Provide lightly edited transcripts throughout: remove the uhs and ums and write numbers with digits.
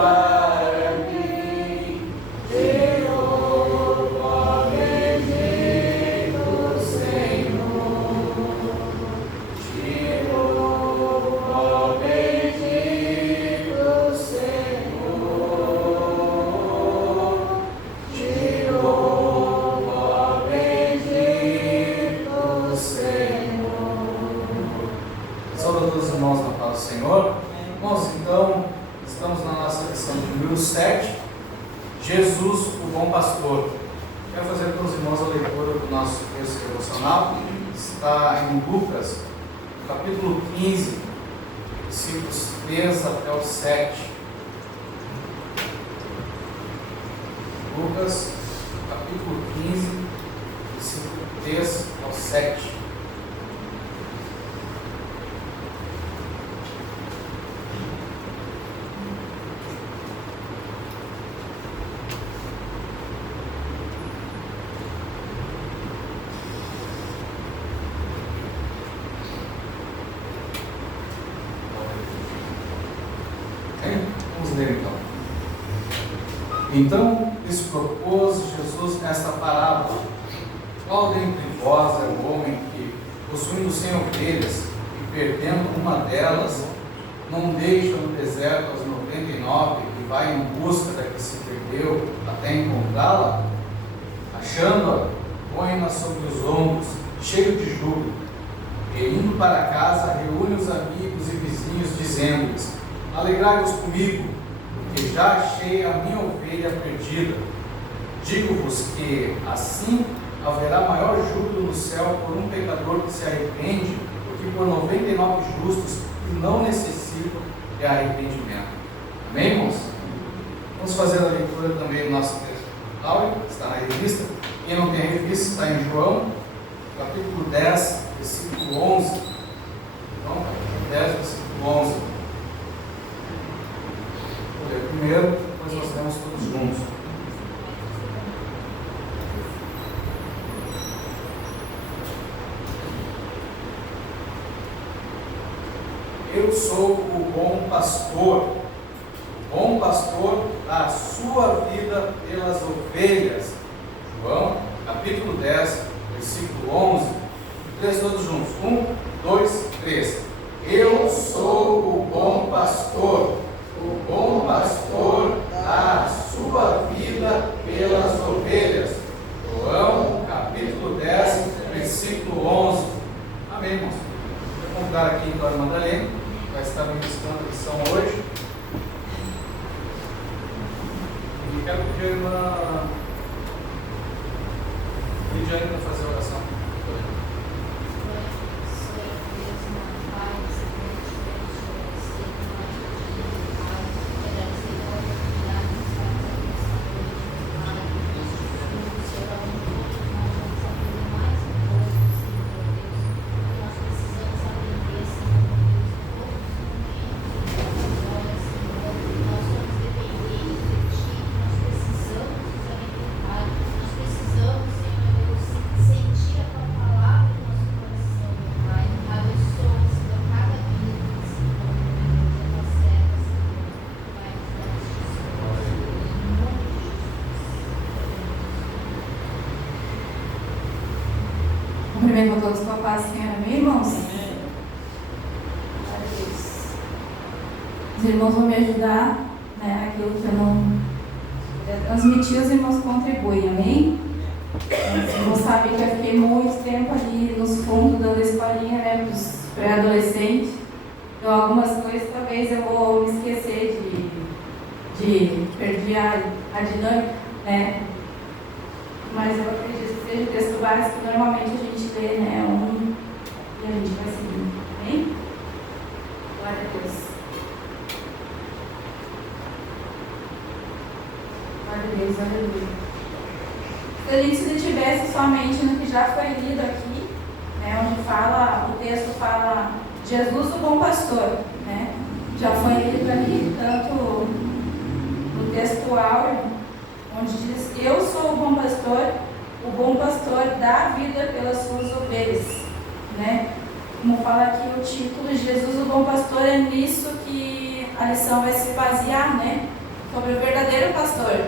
para mim. Jeová, bendito Senhor. Jeová, bendito Senhor. Jeová, bendito Senhor. Saúde a todos os irmãos na paz do Senhor. Irmãos, então, estamos na nossa lição de número 7, Jesus, o bom pastor. Quero fazer com os irmãos a leitura do nosso texto devocional. Está em Lucas, capítulo 15, versículos 3 até o 7. Lucas, capítulo 15, versículo 3 ao 7. Vamos ler então. Então lhes propôs Jesus esta parábola: qual dentre vós é o homem que, possuindo 100 ovelhas e perdendo uma delas, não deixa no deserto as 99 e vai em busca da que se perdeu até encontrá-la? Achando-a, põe-na sobre os ombros, cheio de júbilo, e indo para casa reúne os amigos e vizinhos, dizendo-lhes: alegrai-vos comigo, porque já achei a minha ovelha perdida. Digo-vos que assim haverá maior júbilo no céu por um pecador que se arrepende, do que por 99 justos que não necessitam de arrependimento. Amém, irmãos? Vamos fazer a leitura também do nosso texto. Está na revista. Quem não tem a revista está em João, capítulo 10, versículo 11. João, capítulo 10, versículo 11. Vou ler primeiro, depois nós lemos todos juntos. Eu sou o bom pastor. O bom pastor dá a sua vida pelas ovelhas. João, capítulo 10, versículo 11. 3 todos juntos. 1, 2, 3. Eu sou o bom pastor. O bom pastor dá a sua vida pelas ovelhas. João, capítulo 10, versículo 11. Amém, irmãos? Vou convidar aqui então a irmã Madalena, que vai estar ministrando a lição hoje. E quero pedir a irmã Lidiane para fazer a oração. Cumprimento a todos com a paz do Senhor, amém, irmãos? Os irmãos vão me ajudar, né? Aquilo que eu não puder transmitir, os irmãos contribuem, amém? Os irmãos sabem que eu fiquei muito tempo ali nos fundos dando escolinha, né, para os pré-adolescentes. Então, algumas coisas talvez eu vou me esquecer de perder a dinâmica, né? Mas eu acredito que seja o texto básico que normalmente a gente lê, né? E a gente vai seguindo. Amém? Glória a Deus. Glória a Deus, aleluia. Se a gente se detivesse somente no que já foi lido aqui, né? Onde fala, o texto fala Jesus, o bom pastor, né? Já foi lido ali, tanto no texto áureo, onde diz: eu sou o bom pastor dá a vida pelas suas ovelhas, né? Como fala aqui o título, Jesus o bom pastor, é nisso que a lição vai se basear, né? sobre o verdadeiro pastor.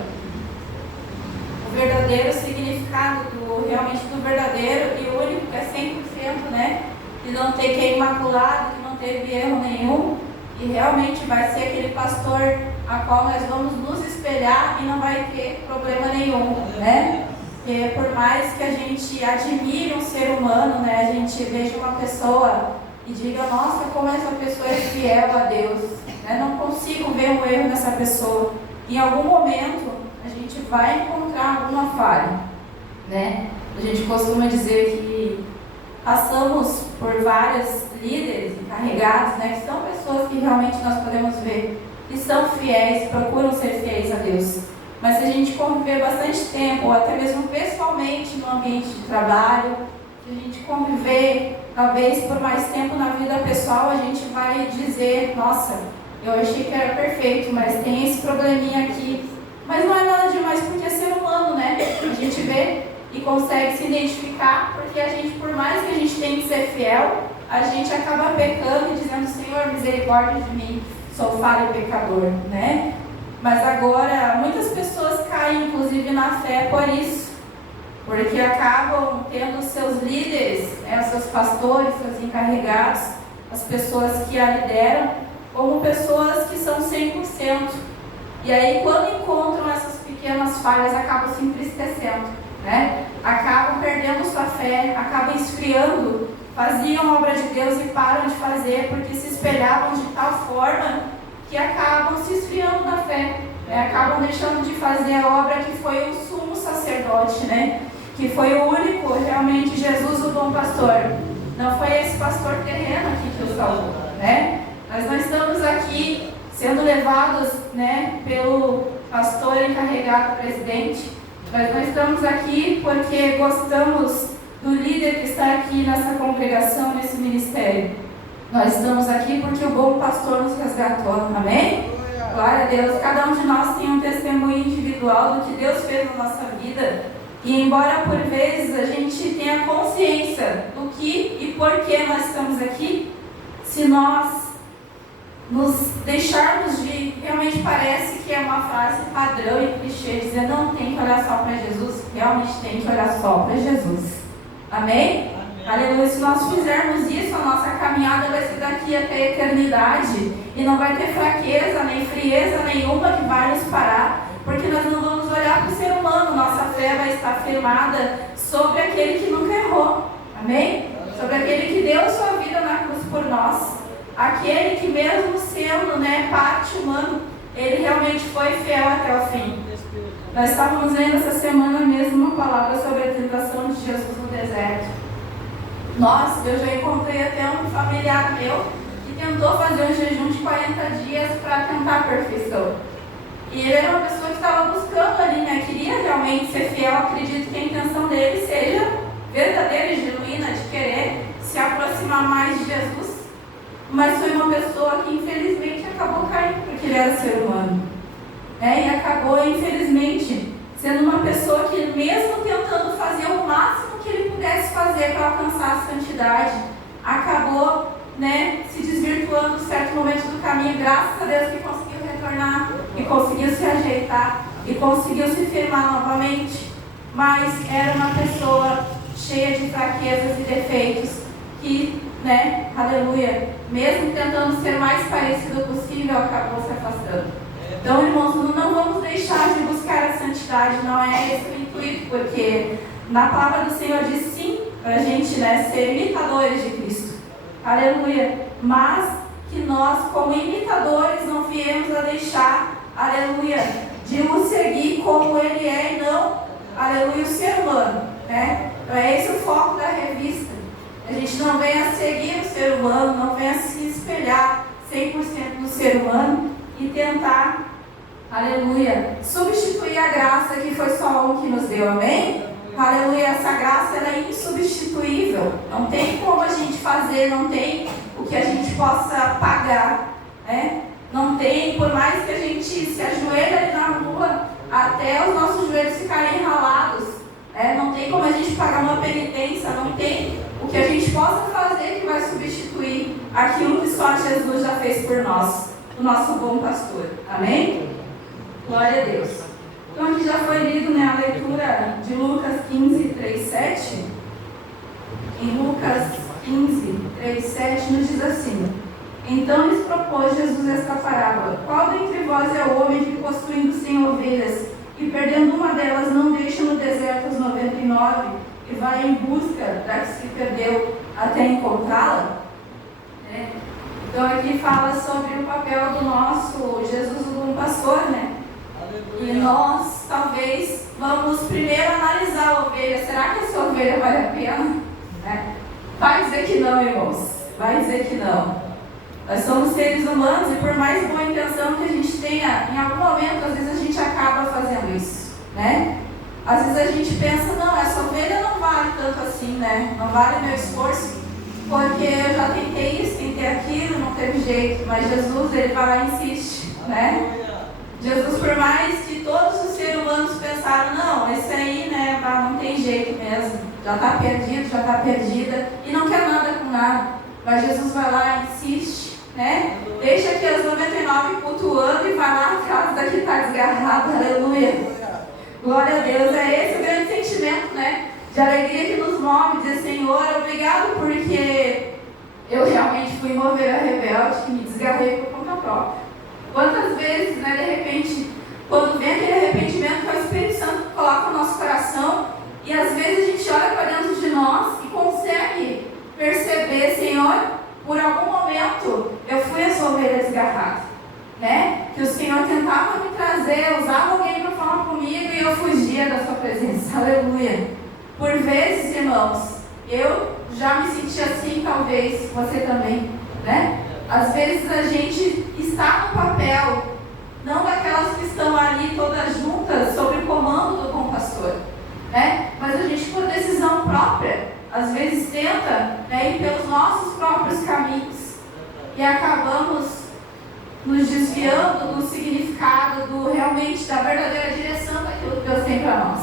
O verdadeiro significado realmente do verdadeiro e único, que é 100%, né? Que não tem, que é imaculado, que não teve erro nenhum, e realmente vai ser aquele pastor a qual nós vamos nos espelhar e não vai ter problema nenhum, né? Porque por mais que a gente admire um ser humano, né? A gente veja uma pessoa e diga, nossa, como essa pessoa é fiel a Deus, né? Não consigo ver um erro nessa pessoa. Em algum momento a gente vai encontrar alguma falha, né? A gente costuma dizer que passamos por vários líderes encarregados, né? Que são pessoas que realmente nós podemos ver que são fiéis, procuram ser fiéis a Deus. Mas se a gente conviver bastante tempo, ou até mesmo pessoalmente no ambiente de trabalho, se a gente conviver talvez por mais tempo na vida pessoal, a gente vai dizer, nossa, eu achei que era perfeito, mas tem esse probleminha aqui. Mas não é nada demais, porque é ser humano, né? A gente vê e consegue se identificar, porque a gente, por mais que a gente tenha que ser fiel, a gente acaba pecando e dizendo, Senhor, misericórdia de mim, sou falho e pecador, né? Mas agora, muitas pessoas caem, inclusive, na fé por isso, porque acabam tendo seus líderes, né, seus pastores, seus encarregados, as pessoas que a lideram, como pessoas que são 100%. E aí, quando encontram essas pequenas falhas, acabam se entristecendo, né? Acabam perdendo sua fé, acabam esfriando, faziam a obra de Deus e param de fazer porque se espelhavam de tal forma que acabam se esfriando na fé, né? Acabam deixando de fazer a obra que foi o sumo sacerdote, né? Que foi o único, realmente, Jesus, o bom pastor. Não foi esse pastor terreno aqui que o salvou, né? Nós não estamos aqui sendo levados, né, pelo pastor encarregado, presidente. Nós não estamos aqui porque gostamos do líder que está aqui nessa congregação, nesse ministério. Nós estamos aqui porque o bom pastor nos resgatou, amém? Glória a Deus. Cada um de nós tem um testemunho individual do que Deus fez na nossa vida. E embora por vezes a gente tenha consciência do que e por que nós estamos aqui, se nós nos deixarmos de, realmente parece que é uma frase padrão e clichê, dizer não tem que olhar só para Jesus, realmente tem que olhar só para Jesus. Amém? Aleluia. Se nós fizermos isso, a nossa caminhada vai ser daqui até a eternidade e não vai ter fraqueza, nem frieza nenhuma que vai nos parar, porque nós não vamos olhar para o ser humano, nossa fé vai estar firmada sobre aquele que nunca errou. Amém? Sobre aquele que deu sua vida na cruz por nós, aquele que mesmo sendo, né, parte humano, ele realmente foi fiel até o fim. Nós estávamos lendo essa semana mesmo uma palavra sobre a tentação de Jesus no deserto. Nossa, eu já encontrei até um familiar meu que tentou fazer um jejum de 40 dias para tentar a perfeição. E ele era uma pessoa que estava buscando ali, né? Queria realmente ser fiel. Acredito que a intenção dele seja verdadeira e genuína, de querer se aproximar mais de Jesus. Mas foi uma pessoa que infelizmente acabou caindo, porque ele era ser humano. E acabou, infelizmente, sendo uma pessoa que, mesmo tentando fazer o máximo que ele pudesse fazer para alcançar a santidade, acabou, né, se desvirtuando em certo momento do caminho. Graças a Deus que conseguiu retornar, e conseguiu se ajeitar, e conseguiu se firmar novamente. Mas era uma pessoa cheia de fraquezas e defeitos, que, né, aleluia, mesmo tentando ser mais parecido possível, acabou se afastando. Então, irmãos, não vamos deixar de buscar a santidade, não é esse o intuito, porque na palavra do Senhor diz sim para a gente, né, ser imitadores de Cristo. Aleluia. Mas que nós, como imitadores, não viemos a deixar, aleluia, de o seguir como ele é e não, aleluia, o ser humano, né? Então é esse o foco da revista. A gente não vem a seguir o ser humano, não vem a se espelhar 100% no ser humano e tentar, aleluia, substituir a graça que foi só um que nos deu, amém? Aleluia, essa graça ela é insubstituível, não tem como a gente fazer, não tem o que a gente possa pagar, né? Não tem, por mais que a gente se ajoelhe ali na rua, até os nossos joelhos ficarem ralados, não tem como a gente pagar uma penitência, não tem o que a gente possa fazer que vai substituir aquilo que só Jesus já fez por nós, o nosso bom pastor, amém? Glória a Deus. Então aqui já foi lido, né, a leitura de Lucas 15, 3, 7. Em Lucas 15, 3, 7 nos diz assim: então lhes propôs Jesus esta parábola: qual dentre vós é o homem que, possuindo 100 ovelhas e perdendo uma delas, não deixa no deserto as 99 e vai em busca da que se perdeu até encontrá-la? Então aqui fala sobre o papel do nosso Jesus como pastor, né? E nós talvez vamos primeiro analisar a ovelha. Será que essa ovelha vale a pena? Vai dizer que não, irmãos. Vai dizer que não. Nós somos seres humanos e por mais boa intenção que a gente tenha, em algum momento, às vezes a gente acaba fazendo isso, né? Às vezes a gente pensa, não, essa ovelha não vale tanto assim, né? Não vale meu esforço, porque eu já tentei isso, tentei aquilo, não teve jeito. Mas Jesus, ele vai lá e insiste, né? Jesus, por mais que todos os seres humanos pensaram, não, esse aí, né, não tem jeito mesmo, já está perdido, já está perdida, e não quer nada com nada. Mas Jesus vai lá e insiste, né? Deixa aqui as 99 cultuando e vai lá atrás da que está desgarrada, aleluia. Glória a Deus, é esse o grande sentimento, né? De alegria que nos move, dizer, Senhor, obrigado porque eu realmente fui uma ovelha rebelde, que me desgarrei por conta própria. Quantas vezes, né, de repente, quando vem aquele arrependimento que o Espírito Santo coloca no nosso coração, e às vezes a gente olha para dentro de nós e consegue perceber, Senhor, por algum momento eu fui essa ovelha desgarrada, né? Que o Senhor tentava me trazer, usava alguém para falar comigo e eu fugia da sua presença, aleluia. Por vezes, irmãos, eu já me senti assim, talvez você também, né? Às vezes a gente está no papel, não daquelas que estão ali todas juntas sob o comando do bom pastor, né? Mas a gente, por decisão própria, às vezes tenta, né, ir pelos nossos próprios caminhos e acabamos nos desviando do significado, realmente da verdadeira direção daquilo que Deus tem para nós.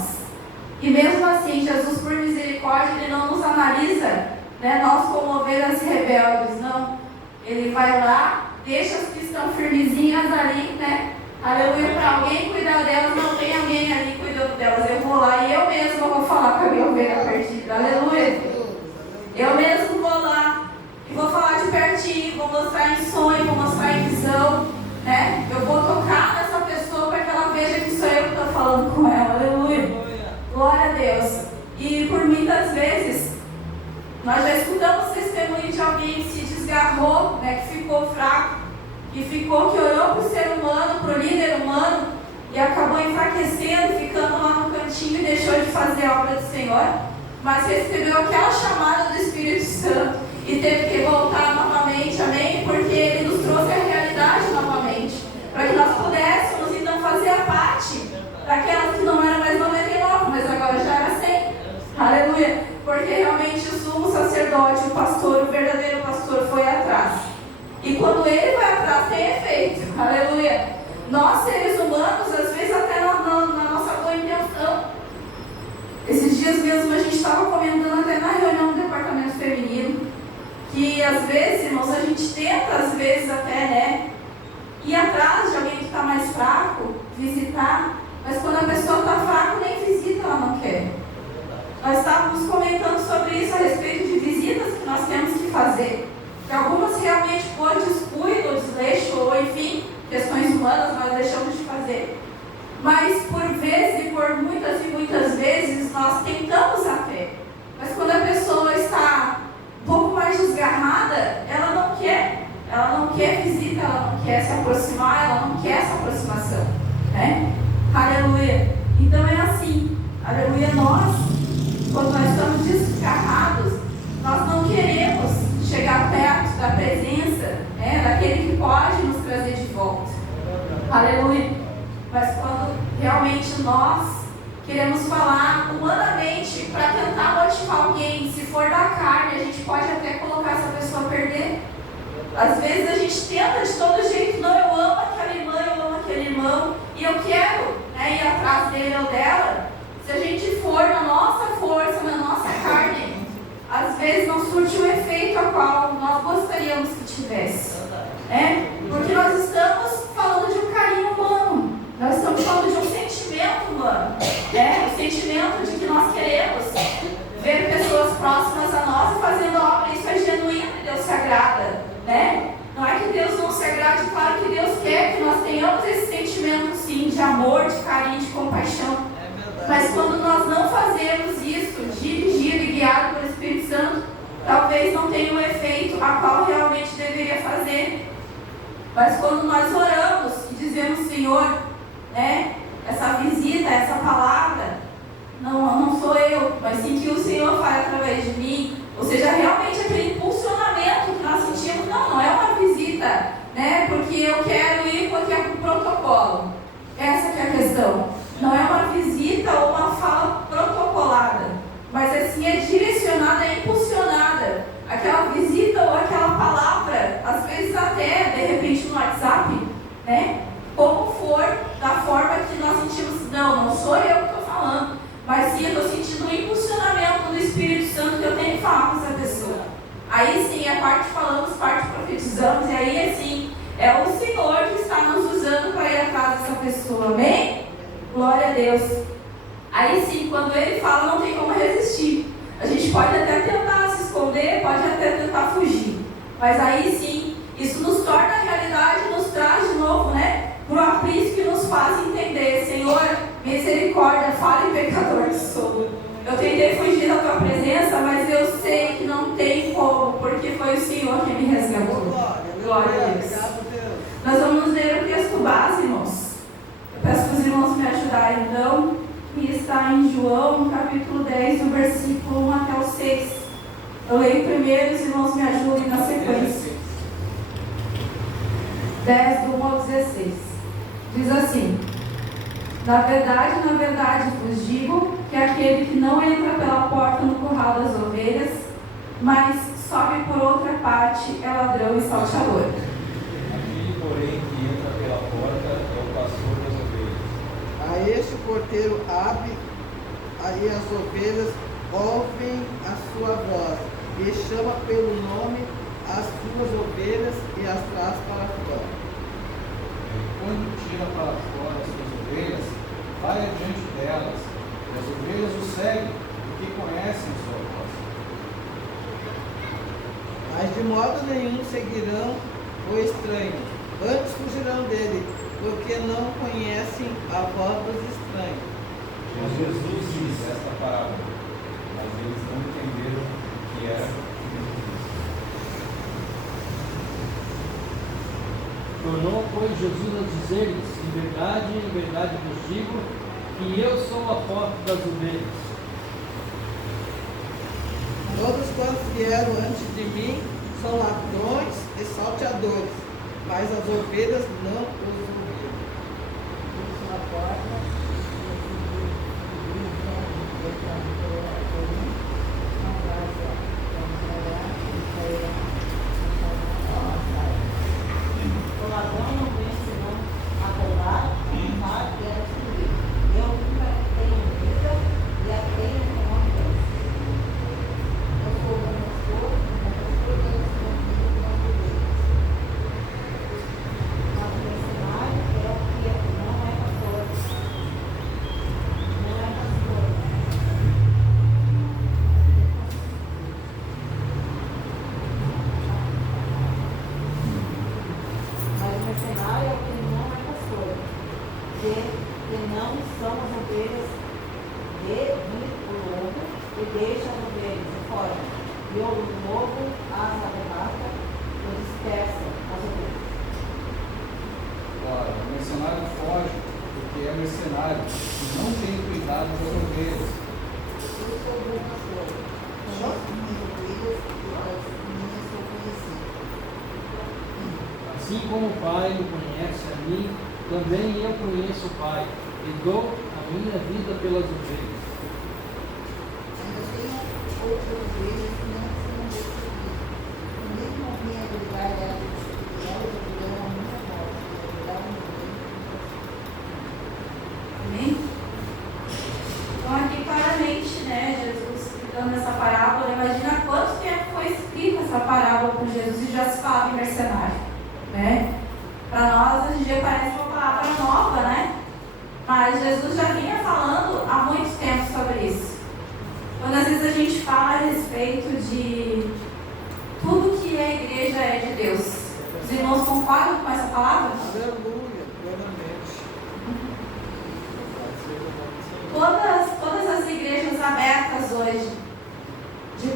E mesmo assim, Jesus, por misericórdia, Ele não nos analisa, né, nós como ovelhas rebeldes, não. Ele vai lá, deixa as que estão firmezinhas ali, né? Aleluia, para alguém cuidar delas, não tem alguém ali cuidando delas. Eu vou lá e eu mesma vou falar com a minha ovelha perdida, aleluia. Eu mesmo vou lá e vou falar de pertinho, vou mostrar em sonho, vou mostrar em visão, né? Eu vou tocar nessa pessoa para que ela veja que sou eu que estou falando com ela, aleluia. Glória a Deus. E por muitas vezes, nós já escutamos testemunho de alguém que se desgarrou, né, que ficou fraco, que olhou para o ser humano, para o líder humano, e acabou enfraquecendo, ficando lá no cantinho e deixou de fazer a obra do Senhor, mas recebeu aquela chamada do Espírito Santo e teve que voltar novamente, amém? Porque Ele nos trouxe a realidade novamente, para que nós pudéssemos então fazer a parte daquelas que não eram mais 99, mas agora já era 100, aleluia, porque realmente o sumo sacerdote, o pastor, o verdadeiro pastor foi atrás. E quando ele vai atrás, tem efeito. Aleluia. Nós, seres humanos, às vezes até na nossa boa intenção. Esses dias mesmo a gente estava comentando até na reunião do departamento feminino, que às vezes, irmãos, a gente tenta, às vezes até, né, ir atrás de alguém que está mais fraco, visitar, mas quando a pessoa está fraca, nem visita, ela não quer. Nós estávamos comentando sobre isso a respeito de visitas que nós temos que fazer. Que algumas realmente por descuido, desleixo, ou enfim, questões humanas nós deixamos de fazer. Mas por vezes e por muitas e muitas vezes nós tentamos até. Mas quando a pessoa está um pouco mais desgarrada, ela não quer visita, ela não quer se aproximar, ela não quer essa aproximação, né? Aleluia. Então é assim, aleluia, nós, quando nós estamos desgarrados, nós não queremos chegar perto da presença, né, daquele que pode nos trazer de volta. Aleluia. Mas quando realmente nós queremos falar humanamente para tentar motivar alguém, se for da carne, a gente pode até colocar essa pessoa a perder. Às vezes a gente tenta de todo jeito, não, eu amo aquela irmã, eu amo aquele irmão, e eu quero, né, ir atrás dele ou dela. Se a gente for na nossa força, na nossa carne, às vezes não surte o efeito a qual nós gostaríamos que tivesse. Porque nós estamos falando de um carinho humano. Nós estamos de amor, de carinho, de compaixão. Mas quando nós não fazemos isso, dirigido e guiado pelo Espírito Santo, talvez não tenha o efeito a qual realmente deveria fazer. Mas quando nós oramos e dizemos, Senhor, essa visita, essa palavra, não sou eu, mas sim que o Senhor faz através de mim. Ou seja, realmente aquele impulsionamento que nós sentimos, não é uma visita, porque eu quero ir porque é por protocolo. Essa que é a questão. Não é uma visita ou uma fala protocolada, mas assim é direcionada, é impulsionada. Aquela visita ou aquela palavra, às vezes até, de repente, no WhatsApp, como for, da forma que nós sentimos, não sou eu que estou falando, mas sim eu estou sentindo um impulsionamento do Espírito Santo que eu tenho que falar com essa pessoa. Aí sim, a parte falamos, parte profetizamos, e aí assim, é o Senhor que está nos usando para ir atrás dessa pessoa, amém? Glória a Deus. Aí sim, quando Ele fala, não tem como resistir. A gente pode até tentar se esconder, pode até tentar fugir, mas aí sim, isso nos torna a realidade, nos traz de novo, para o aprisco que nos faz entender, Senhor, misericórdia, fale pecador que sou. Eu tentei fugir da Tua presença, mas eu sei que não tem como, porque foi o Senhor que me resgatou. Glória a Deus. Nós vamos ler o texto base, irmãos. Eu peço para os irmãos me ajudarem, então, que está em João, capítulo 10, do versículo 1 até o 6. Eu leio primeiro, os irmãos me ajudem na sequência. 10, do 1 ao 16. Diz assim: na verdade vos digo que aquele que não entra pela porta no curral das ovelhas, mas sobe por outra parte, é ladrão e salteador. Aquele, porém, que entra pela porta é o pastor das ovelhas. A este o porteiro abre, aí as ovelhas ouvem a sua voz, e chama pelo nome as suas ovelhas e as traz para fora. Quando tira para fora as suas ovelhas, vai adiante delas, e as ovelhas o seguem, porque conhecem sua voz. Mas de modo nenhum seguirão o estranho, antes fugirão dele, porque não conhecem a voz dos estranhos. Jesus disse esta parábola, mas eles não entenderam o que era o que Jesus disse. Tornou, pois, Jesus a dizer-lhes: em verdade vos digo, que eu sou a porta das ovelhas. Todos quantos vieram antes de mim são ladrões e salteadores, mas as ovelhas não os ouviram. Eu sou a porta. O ladrão não vem senão a roubar, a matar e a destruir. Eu nunca tenho vida e a tenho com a Deus. Eu sou o pastor e eles são filhos das ovelhas. Mas o mercenário é o que não é pastor. Não é pastor. Mas o mercenário é o que não é pastor, que não são as ovelhas de vir o lobo e deixa as ovelhas de fora. E o lobo as arrebata e dispersa as ovelhas. Ora, o mercenário foge, porque é mercenário, e não tem cuidado das ovelhas. Eu sou o bom pastor, conheço minhas ovelhas e as minhas sou conhecido. Assim como o Pai me conhece a mim, também eu conheço o Pai, e dou a minha vida pelas ovelhas. Ainda tenho outras ovelhas que não são desse tipo. O mesmo vinha do lugar delas, e elas ouvirão a minha voz, e ouvirão o meu Amém? Então aqui claramente, Jesus explicando essa parábola. Imagina há quanto tempo foi escrita essa parábola por Jesus e já se falava em mercenário, Para nós hoje em dia parece uma palavra nova, Mas Jesus já vinha falando há muito tempo sobre isso. Quando às vezes a gente fala a respeito de tudo que a igreja é de Deus, os irmãos concordam com essa palavra? Aleluia, plenamente.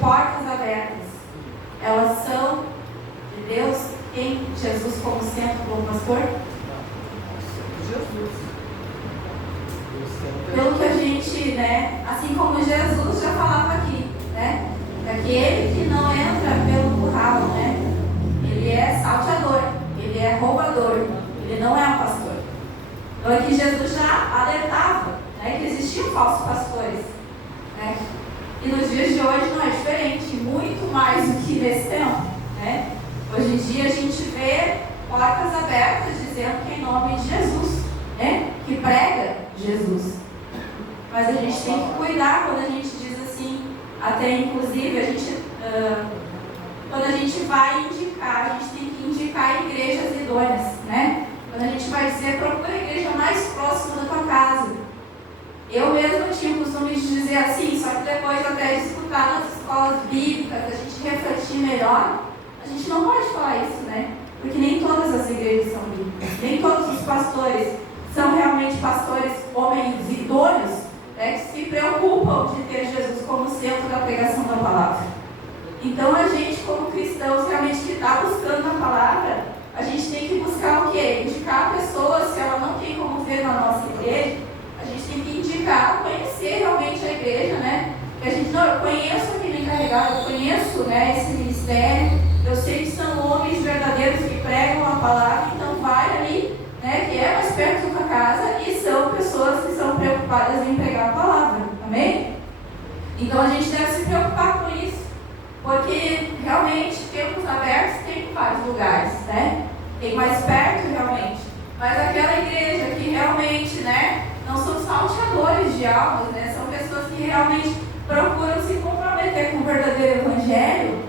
portas abertas, elas são de Deus, tem Jesus como centro, como pastor? Jesus. Pelo que a gente, né, assim como Jesus já falava aqui, né, aquele que não entra pelo curral, né, ele é salteador, ele é roubador, ele não é um pastor. Então aqui Jesus já alertava, né, que existiam falsos pastores, né, e nos dias de hoje não é diferente, muito mais do que nesse tempo, né. Hoje em dia a gente vê portas abertas dizendo que é em nome de Jesus, né, que prega Jesus. Mas a gente tem que cuidar quando a gente diz assim, até inclusive a gente, quando a gente vai indicar, a gente tem que indicar igrejas idôneas, né? Quando a gente vai dizer, procura a igreja mais próxima da tua casa. Eu mesma tinha o costume de dizer assim, só que depois até de escutar nas escolas bíblicas, a gente refletir melhor, a gente não pode falar isso, né? Porque nem todas as igrejas são bíblicas, nem todos os pastores são realmente pastores, homens idôneos, né, que se preocupam de ter Jesus como centro da pregação da palavra. Então a gente, como cristãos, realmente que está buscando a palavra, a gente tem que buscar o quê? Indicar pessoas, se ela não tem como ver na nossa igreja, a gente tem que indicar, conhecer realmente a igreja, né? Que a gente, não, eu conheço aquele encarregado, eu conheço, né, esse ministério, eu sei que são homens verdadeiros que pregam a palavra, então vai ali, né, que é mais perto da tua casa, e são pessoas que são preocupadas em pregar a palavra, amém? Então a gente deve se preocupar com isso, porque realmente tempos abertos tem em vários lugares, né? Tem mais perto realmente, mas aquela igreja que realmente, né, não são salteadores de almas, né, são pessoas que realmente procuram se comprometer com o verdadeiro evangelho,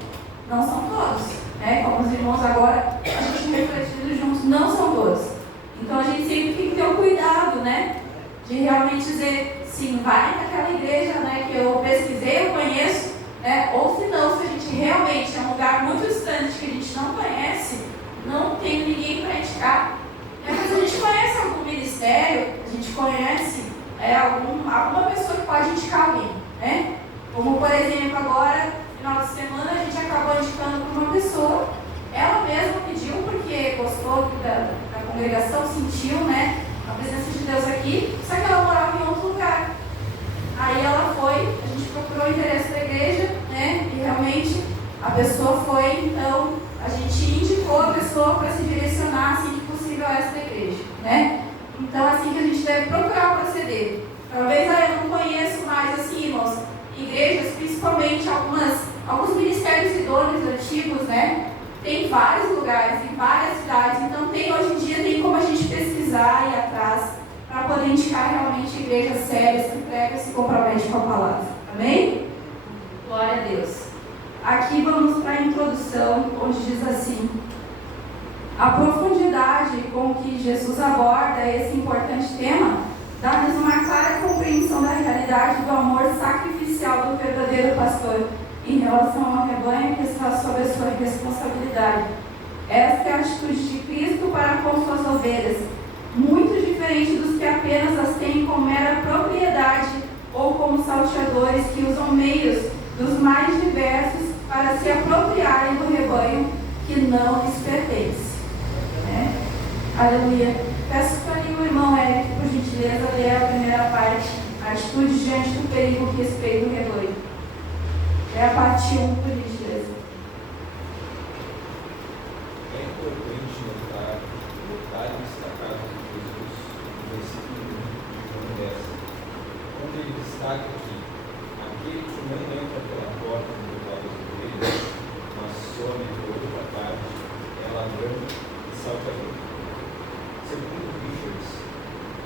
não são todos, né? Como os irmãos agora, a gente refletindo juntos, não são todos. Então a gente sempre tem que ter o cuidado, né, de realmente dizer, sim, vai naquela igreja, né, que eu pesquisei, eu conheço, né, ou se não, se a gente realmente é um lugar muito distante que a gente não conhece, não tem ninguém para indicar. Mas a gente conhece algum ministério, a gente conhece alguma pessoa que pode indicar alguém, né? Como por exemplo agora, no final de semana, a gente acabou indicando para uma pessoa, ela mesma pediu porque gostou da congregação, sentiu, né, a presença de Deus aqui, só que ela morava em outro lugar. Aí ela foi, a gente procurou o interesse da igreja, né, e realmente a pessoa foi, então a gente indicou a pessoa para se direcionar assim que possível a essa igreja, né. Então assim que a gente deve procurar proceder. Talvez eu não conheço mais assim, irmãos, igrejas, principalmente alguns ministérios idôneos antigos, né. Tem vários lugares, em várias cidades, então hoje em dia tem como a gente pesquisar e ir atrás para poder indicar realmente igrejas sérias que pregam e se comprometem com a palavra. Amém? Glória a Deus. Aqui vamos para a introdução, onde diz assim: a profundidade com que Jesus aborda esse importante tema dá-nos uma clara compreensão da realidade do amor sacrificial do verdadeiro pastor em relação ao rebanho que está sob a sua responsabilidade. Esta é a atitude de Cristo para com suas ovelhas, muito diferente dos que apenas as têm como mera propriedade ou como salteadores que usam meios dos mais diversos para se apropriarem do rebanho que não lhes pertence. Aleluia. Peço para o irmão Eric, por gentileza, ler a primeira parte, a atitude diante do perigo que respeita o rebanho. É a parte 1, por gentileza. É importante notar o detalhe destacado de Jesus no versículo 1 de João 10, onde ele destaca que aquele que não entra pela porta no lugar das ovelhas, mas some por outra parte, é ladrão e salteador. Segundo Richards,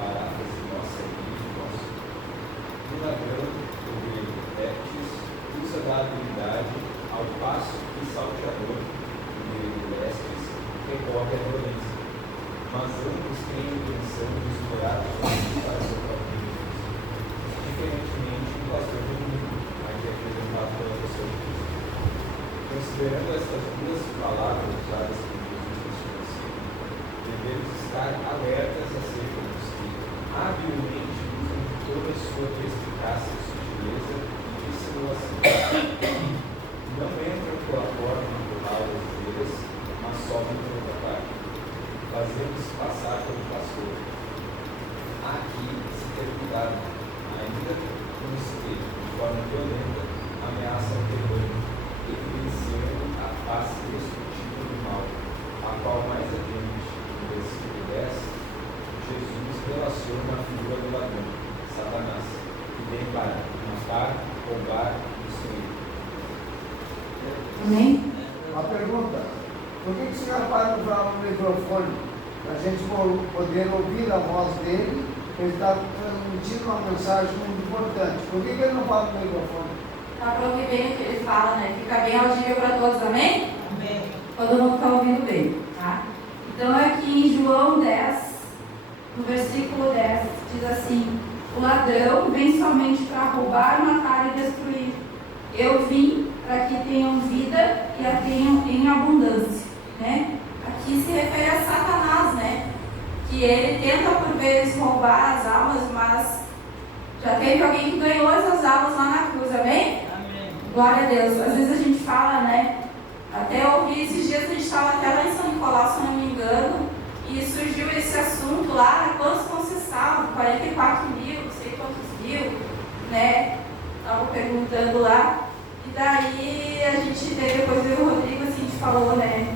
paráfrase nossa igreja, o ladrão, o grego eptis, usa da habilidade ao passo que o salteador, o grego lestes, recorre à violência. Mas ambos têm a intenção de explorar os homens para seu próprio benefício. Diferentemente do pastor do mundo, aqui apresentado pela pessoa de Cristo. Considerando estas duas palavras usadas por Jesus neste versículo, devemos estar alertas acerca dos que habilmente usam de toda a sua perspicácia e sutileza e dissimulação cuidado, ainda com espelho, de forma violenta, ameaça o rebanho, evidenciando a face destrutiva do mal, a qual mais adiante, no versículo 10, Jesus relaciona a figura do ladrão, Satanás, que vem para matar, roubar e destruir. Amém? Uma pergunta: por que o senhor para de falar no microfone? Para a gente poder ouvir a voz dele, ele está transmitindo uma mensagem muito importante. Por que ele não fala no microfone? Dá para ouvir bem o que ele fala, né? Fica bem audível para todos, amém? Amém. Todo mundo está ouvindo bem, tá? Então aqui em João 10, no versículo 10, diz assim: o ladrão vem somente para roubar, matar e destruir. Eu vim para que tenham vida e a tenham em abundância, né? Aqui se refere a Satanás, né? Que ele tenta por vezes roubar as almas, mas já teve alguém que ganhou essas almas lá na cruz, amém? Amém. Glória a Deus. Às vezes a gente fala, né? Até ouvi esses dias, a gente estava até lá em São Nicolau, se não me engano, e surgiu esse assunto lá, quantos vão ser salvos? 44 mil, não sei quantos mil, né? Estavam perguntando lá. E daí a gente, depois eu e o Rodrigo, assim, a gente falou, né?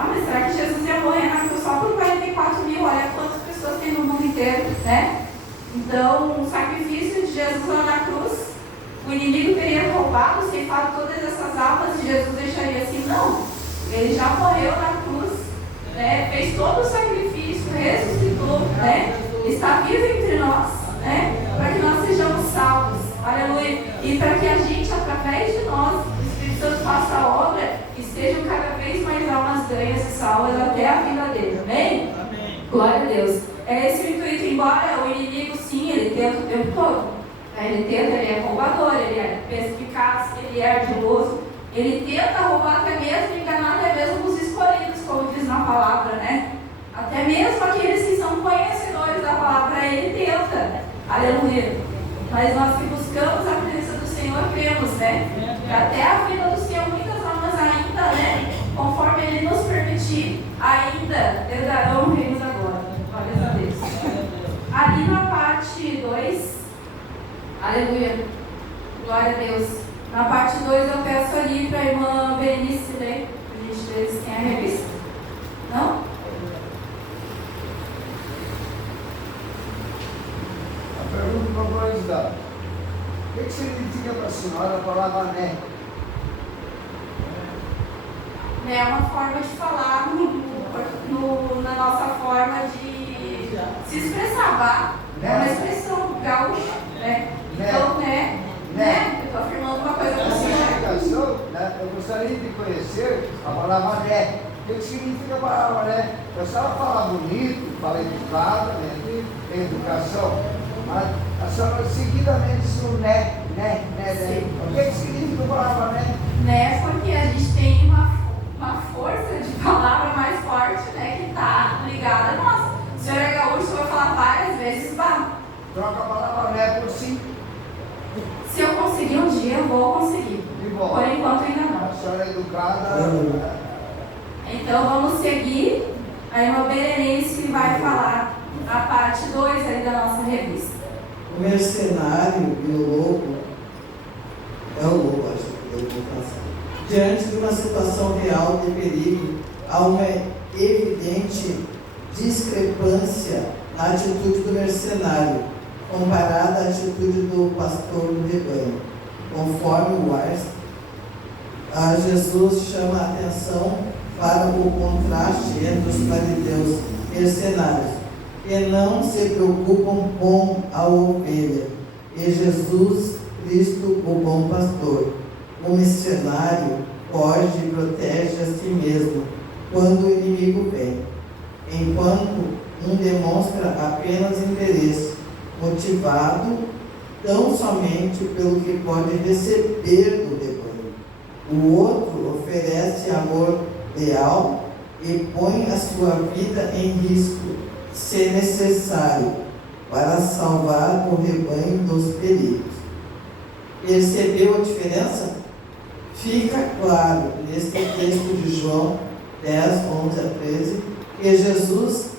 Ah, mas será que Jesus ia morrer na cruz só por 44 mil? Olha quantas pessoas tem no mundo inteiro, né? Então, o sacrifício de Jesus lá na cruz, o inimigo teria roubado, ceifado todas essas almas e Jesus deixaria assim? Não. Ele já morreu na cruz, né? Fez todo o sacrifício, ressuscitou, né? Está vivo entre nós, né? Para que nós sejamos salvos. Aleluia. E para que a gente, através de nós, o Espírito Santo faça a obra e sejam cada vez mais almas ganhas e salvas até a vida dele. Amém? Amém. Glória a Deus. É esse o intuito, embora o inimigo, sim, ele tenta o tempo todo. Ele tenta, ele é roubador, ele é perspicaz, ele é ardiloso. Ele tenta roubar até mesmo, enganar até mesmo os escolhidos, como diz na palavra, né? Até mesmo aqueles que são conhecedores da palavra, ele tenta. Aleluia. Mas nós que buscamos a presença do Senhor, cremos, né? Que até a vida do Senhor, muitas almas ainda, né? Conforme Ele nos permitir, ainda herdarão o reino da glória. Glória a Deus. Ali na parte 2, aleluia, glória a Deus. Na parte 2 eu peço ali para a irmã Berenice ler, para a gente ver se tem a revista. Não? A pergunta para a curiosidade: o que significa para a senhora a palavra né? É uma forma de falar na nossa forma de se expressar, tá? É uma expressão gaúcha, né? Então, né? Eu estou afirmando uma coisa para Essa você. explicação, né, eu gostaria de conhecer a palavra né. O que significa a palavra né? A senhora fala bonito, fala educada, né? Tem educação, mas a senhora seguidamente diz o né. O que significa a palavra né? Né? Porque a gente tem uma força de palavra mais forte, né? Que está ligada a nós. O senhor é gaúcho, eu vou falar várias vezes, Troca a palavra né por sim. se eu conseguir um dia, eu vou conseguir. De bom. Por enquanto ainda não. A senhora é educada. Então vamos seguir. A irmã Berenice vai falar a parte 2 aí da nossa revista. O mercenário e o lobo, é o lobo, acho que eu vou passar. Diante de uma situação real de perigo, há uma evidente discrepância na atitude do mercenário, comparada à atitude do pastor do rebanho. Conforme o Ars, Jesus chama a atenção para o contraste entre os fariseus mercenários, que não se preocupam com a ovelha, e Jesus Cristo, o bom pastor. O missionário foge e protege a si mesmo quando o inimigo vem, enquanto um demonstra apenas interesse, motivado tão somente pelo que pode receber do rebanho. O outro oferece amor leal e põe a sua vida em risco, se necessário, para salvar o rebanho dos perigos. Percebeu a diferença? Fica claro neste texto de João 10, 11 a 13, que Jesus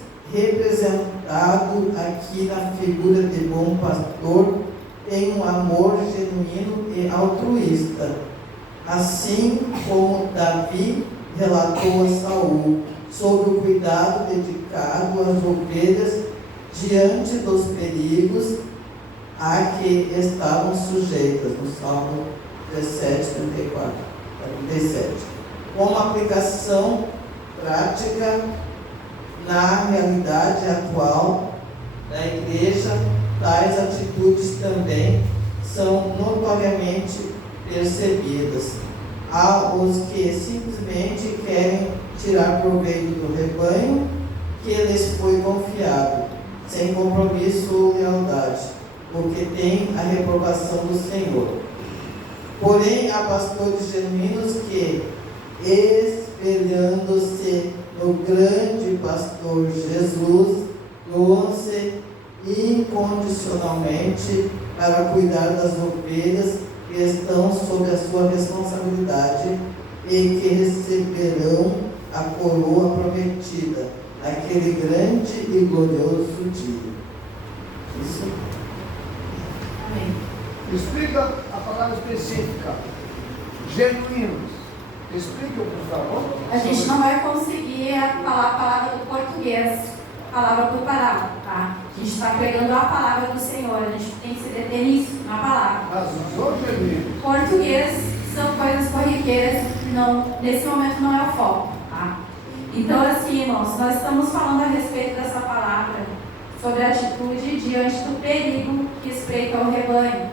retratado aqui na figura de bom pastor, tem um amor genuíno e altruísta, assim como Davi relatou a Saul, sobre o cuidado dedicado às ovelhas diante dos perigos a que estavam sujeitas, no Salmo 17, 34, 37. Como aplicação prática na realidade atual da igreja, tais atitudes também são notoriamente percebidas. Há os que simplesmente querem tirar proveito do rebanho que lhes foi confiado, sem compromisso ou lealdade, porque tem a reprovação do Senhor. Porém, há pastores genuínos que, espelhando-se no grande pastor Jesus, doam-se incondicionalmente para cuidar das ovelhas que estão sob a sua responsabilidade e que receberão a coroa prometida naquele grande e glorioso dia. Isso. Amém. Explica a palavra específica. Genuínos. Explica, por favor. A gente não vai conseguir falar a palavra do português, palavra por palavra, tá? A gente está pregando a palavra do Senhor, a gente tem que se deter nisso, na palavra. Mas os genuínos. Português são coisas corriqueiras, não, nesse momento não é o foco, tá? Então, assim, irmãos, nós estamos falando a respeito dessa palavra, sobre a atitude diante do perigo que espreita o rebanho.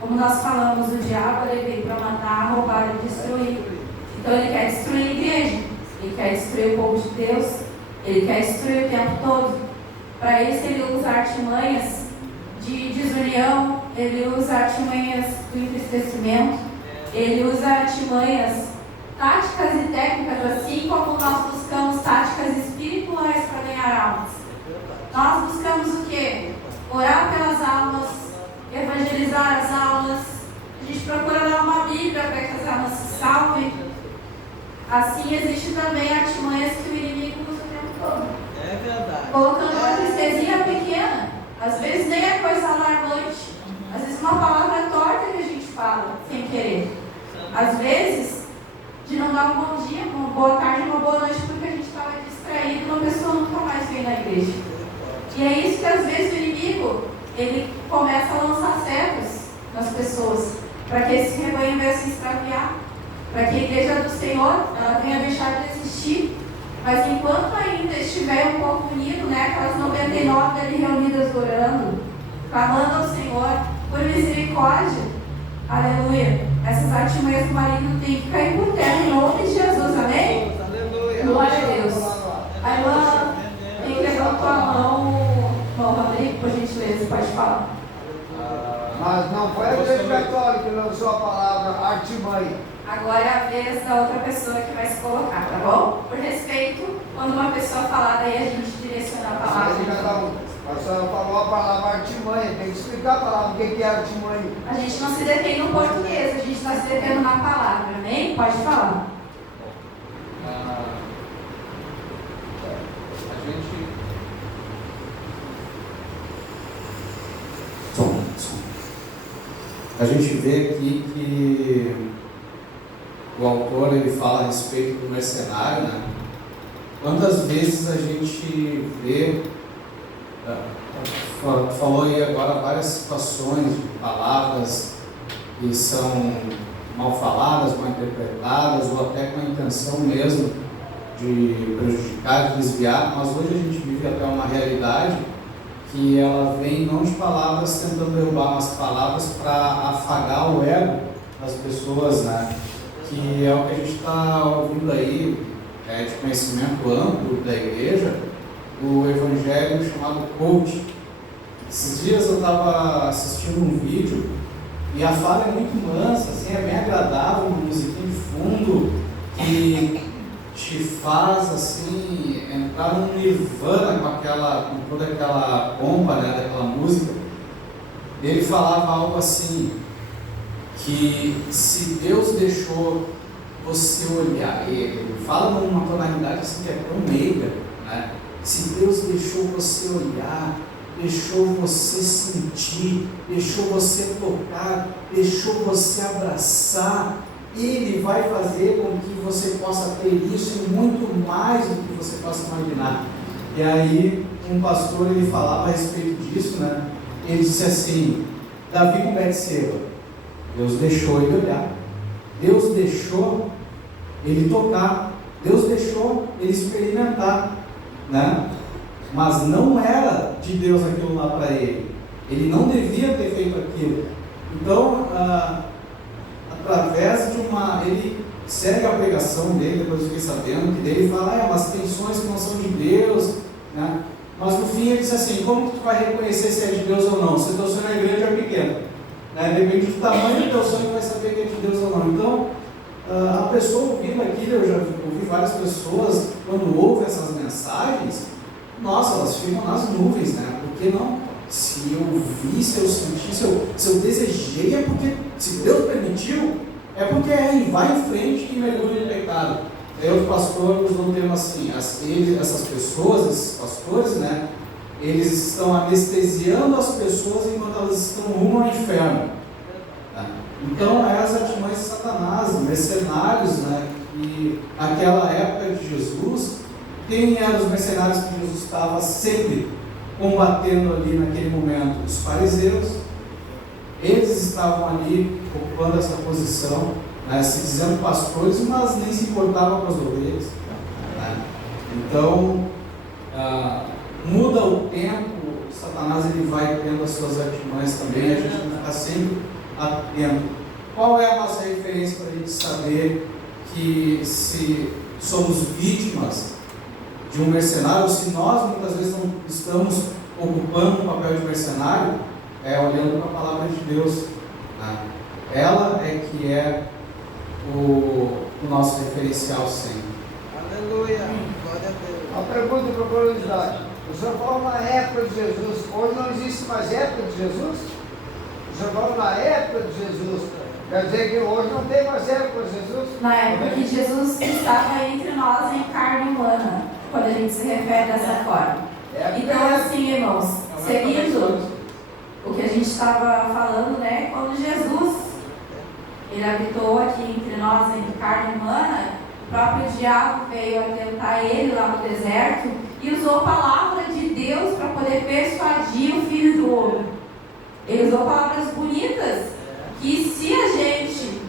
Como nós falamos, o diabo ele veio para matar, roubar e destruir. Então ele quer destruir a igreja, ele quer destruir o povo de Deus, ele quer destruir o tempo todo. Para isso ele usa artimanhas de desunião, ele usa artimanhas do entristecimento, ele usa artimanhas táticas e técnicas, assim como nós buscamos táticas espirituais para ganhar almas. Nós buscamos o quê? Orar pelas almas, evangelizar as almas, a gente procura dar uma Bíblia para que as almas se salvem. Assim existe também artimanhas que o inimigo usa o tempo todo. É verdade. Colocando uma tristezinha pequena, às vezes nem é coisa alarmante, às vezes uma palavra torta que a gente fala, sem querer. Às vezes, de não dar um bom dia, uma boa tarde, uma boa noite, porque a gente estava distraído e uma pessoa nunca mais veio na igreja. E é isso que às vezes o inimigo, ele começa a lançar cegos nas pessoas, para que esse rebanho venha se extraviar, para que a igreja do Senhor, ela venha deixar de existir. Mas enquanto ainda estiver um pouco unido, né, aquelas 99 ali reunidas orando, clamando ao Senhor por misericórdia, aleluia, essas artimanhas do maligno têm que cair por terra em nome de Jesus, amém? Aleluia. Glória a Deus. A irmã tem que levantar a mão, irmão Rodrigo, por gentileza, pode falar. Mas não foi a igreja católica que lançou a palavra artimanha. Agora é a vez da outra pessoa que vai se colocar, tá bom? Por respeito, quando uma pessoa falar, daí a gente direciona a palavra. A senhora falou a palavra artimanha, tem que explicar a palavra, o que é artimanha. A gente não se detém no português, a gente está se detendo na palavra, amém? Pode falar. A gente vê aqui que o autor ele fala a respeito do mercenário, né? Quantas vezes a gente vê, falou aí agora várias situações de palavras que são mal faladas, mal interpretadas, ou até com a intenção mesmo de prejudicar, de desviar, mas hoje a gente vive até uma realidade que ela vem não de palavras tentando derrubar, mas palavras para afagar o ego das pessoas, né? Que é o que a gente está ouvindo aí, de conhecimento amplo da igreja, o evangelho chamado coach. Esses dias eu estava assistindo um vídeo e a fala é muito mansa, assim, é bem agradável, uma musiquinha de fundo que te faz assim entrar num nirvana com toda aquela pompa, né, daquela música. Ele falava algo assim, que se Deus deixou você olhar ele, fala numa tonalidade assim que é tão meiga, né? se Deus deixou você olhar, deixou você sentir, deixou você tocar, deixou você abraçar, Ele vai fazer com que você possa ter isso e muito mais do que você possa imaginar. E aí, um pastor, ele falava a respeito disso, né? Ele disse assim: Davi com Betseba, Deus deixou ele olhar, Deus deixou ele tocar, Deus deixou ele experimentar, né? Mas não era de Deus aquilo lá para ele. Ele não devia ter feito aquilo. Então, através de ele segue a pregação dele, depois eu fiquei sabendo que dele fala, mas tem sonhos que não são de Deus, né? Mas no fim ele diz assim: como que tu vai reconhecer se é de Deus ou não? Se o teu sonho é grande ou é pequeno, né? Depende do tamanho do teu sonho, vai saber que é de Deus ou não. Então, a pessoa ouvindo aquilo, eu já ouvi várias pessoas, quando ouvem essas mensagens, nossa, elas ficam nas nuvens, né? Porque não? Se eu vi, se eu senti, se eu desejei, é porque, se Deus permitiu, é porque e vai em frente e mergulha no pecado. Aí outro pastor usou um termo assim: essas pessoas, esses pastores, né? Eles estão anestesiando as pessoas enquanto elas estão rumo ao inferno. Né? Então, é as artimanhas de Satanás, mercenários, né? E naquela época de Jesus, quem eram os mercenários que Jesus estava sempre combatendo ali naquele momento? Os fariseus. Eles estavam ali ocupando essa posição, né, se dizendo pastores, mas nem se importavam com as ovelhas, né? Então, muda o tempo, Satanás ele vai tendo as suas artimanhas também, a gente tem que ficar sempre atento. Qual é a nossa referência para a gente saber que se somos vítimas de um mercenário, ou se nós muitas vezes não estamos ocupando um papel de mercenário? É olhando para a palavra de Deus, né? Ela é que é o nosso referencial sempre. Aleluia, glória a Deus. Uma pergunta para a curiosidade: o senhor falou na época de Jesus, hoje não existe mais época de Jesus? O senhor falou na época de Jesus, quer dizer que hoje não tem mais época de Jesus? Na época que Jesus estava entre nós em carne humana, quando a gente se refere dessa forma. Então, assim, irmãos, seguindo o que a gente estava falando, né? Quando Jesus ele habitou aqui entre nós, em carne humana, o próprio diabo veio a tentar ele lá no deserto e usou a palavra de Deus para poder persuadir o Filho do Homem. Ele usou palavras bonitas que, se a gente,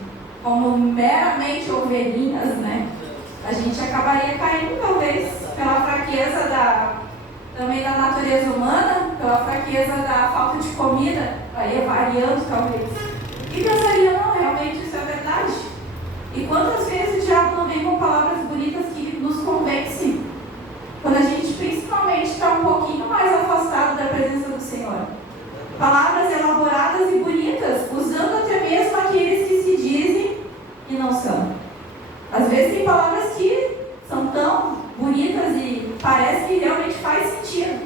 como meramente ovelhinhas, né, a gente acabaria caindo, talvez, pela fraqueza também da natureza humana, pela fraqueza da falta de comida, aí variando talvez. E pensaria, não, realmente isso é verdade. E quantas vezes o diabo não vem com palavras bonitas que nos convencem, quando a gente principalmente está um pouquinho mais afastado da presença do Senhor. Palavras elaboradas e bonitas, usando até mesmo aqueles que se dizem e não são. Às vezes tem palavras que são tão bonitas e parece que realmente faz sentido.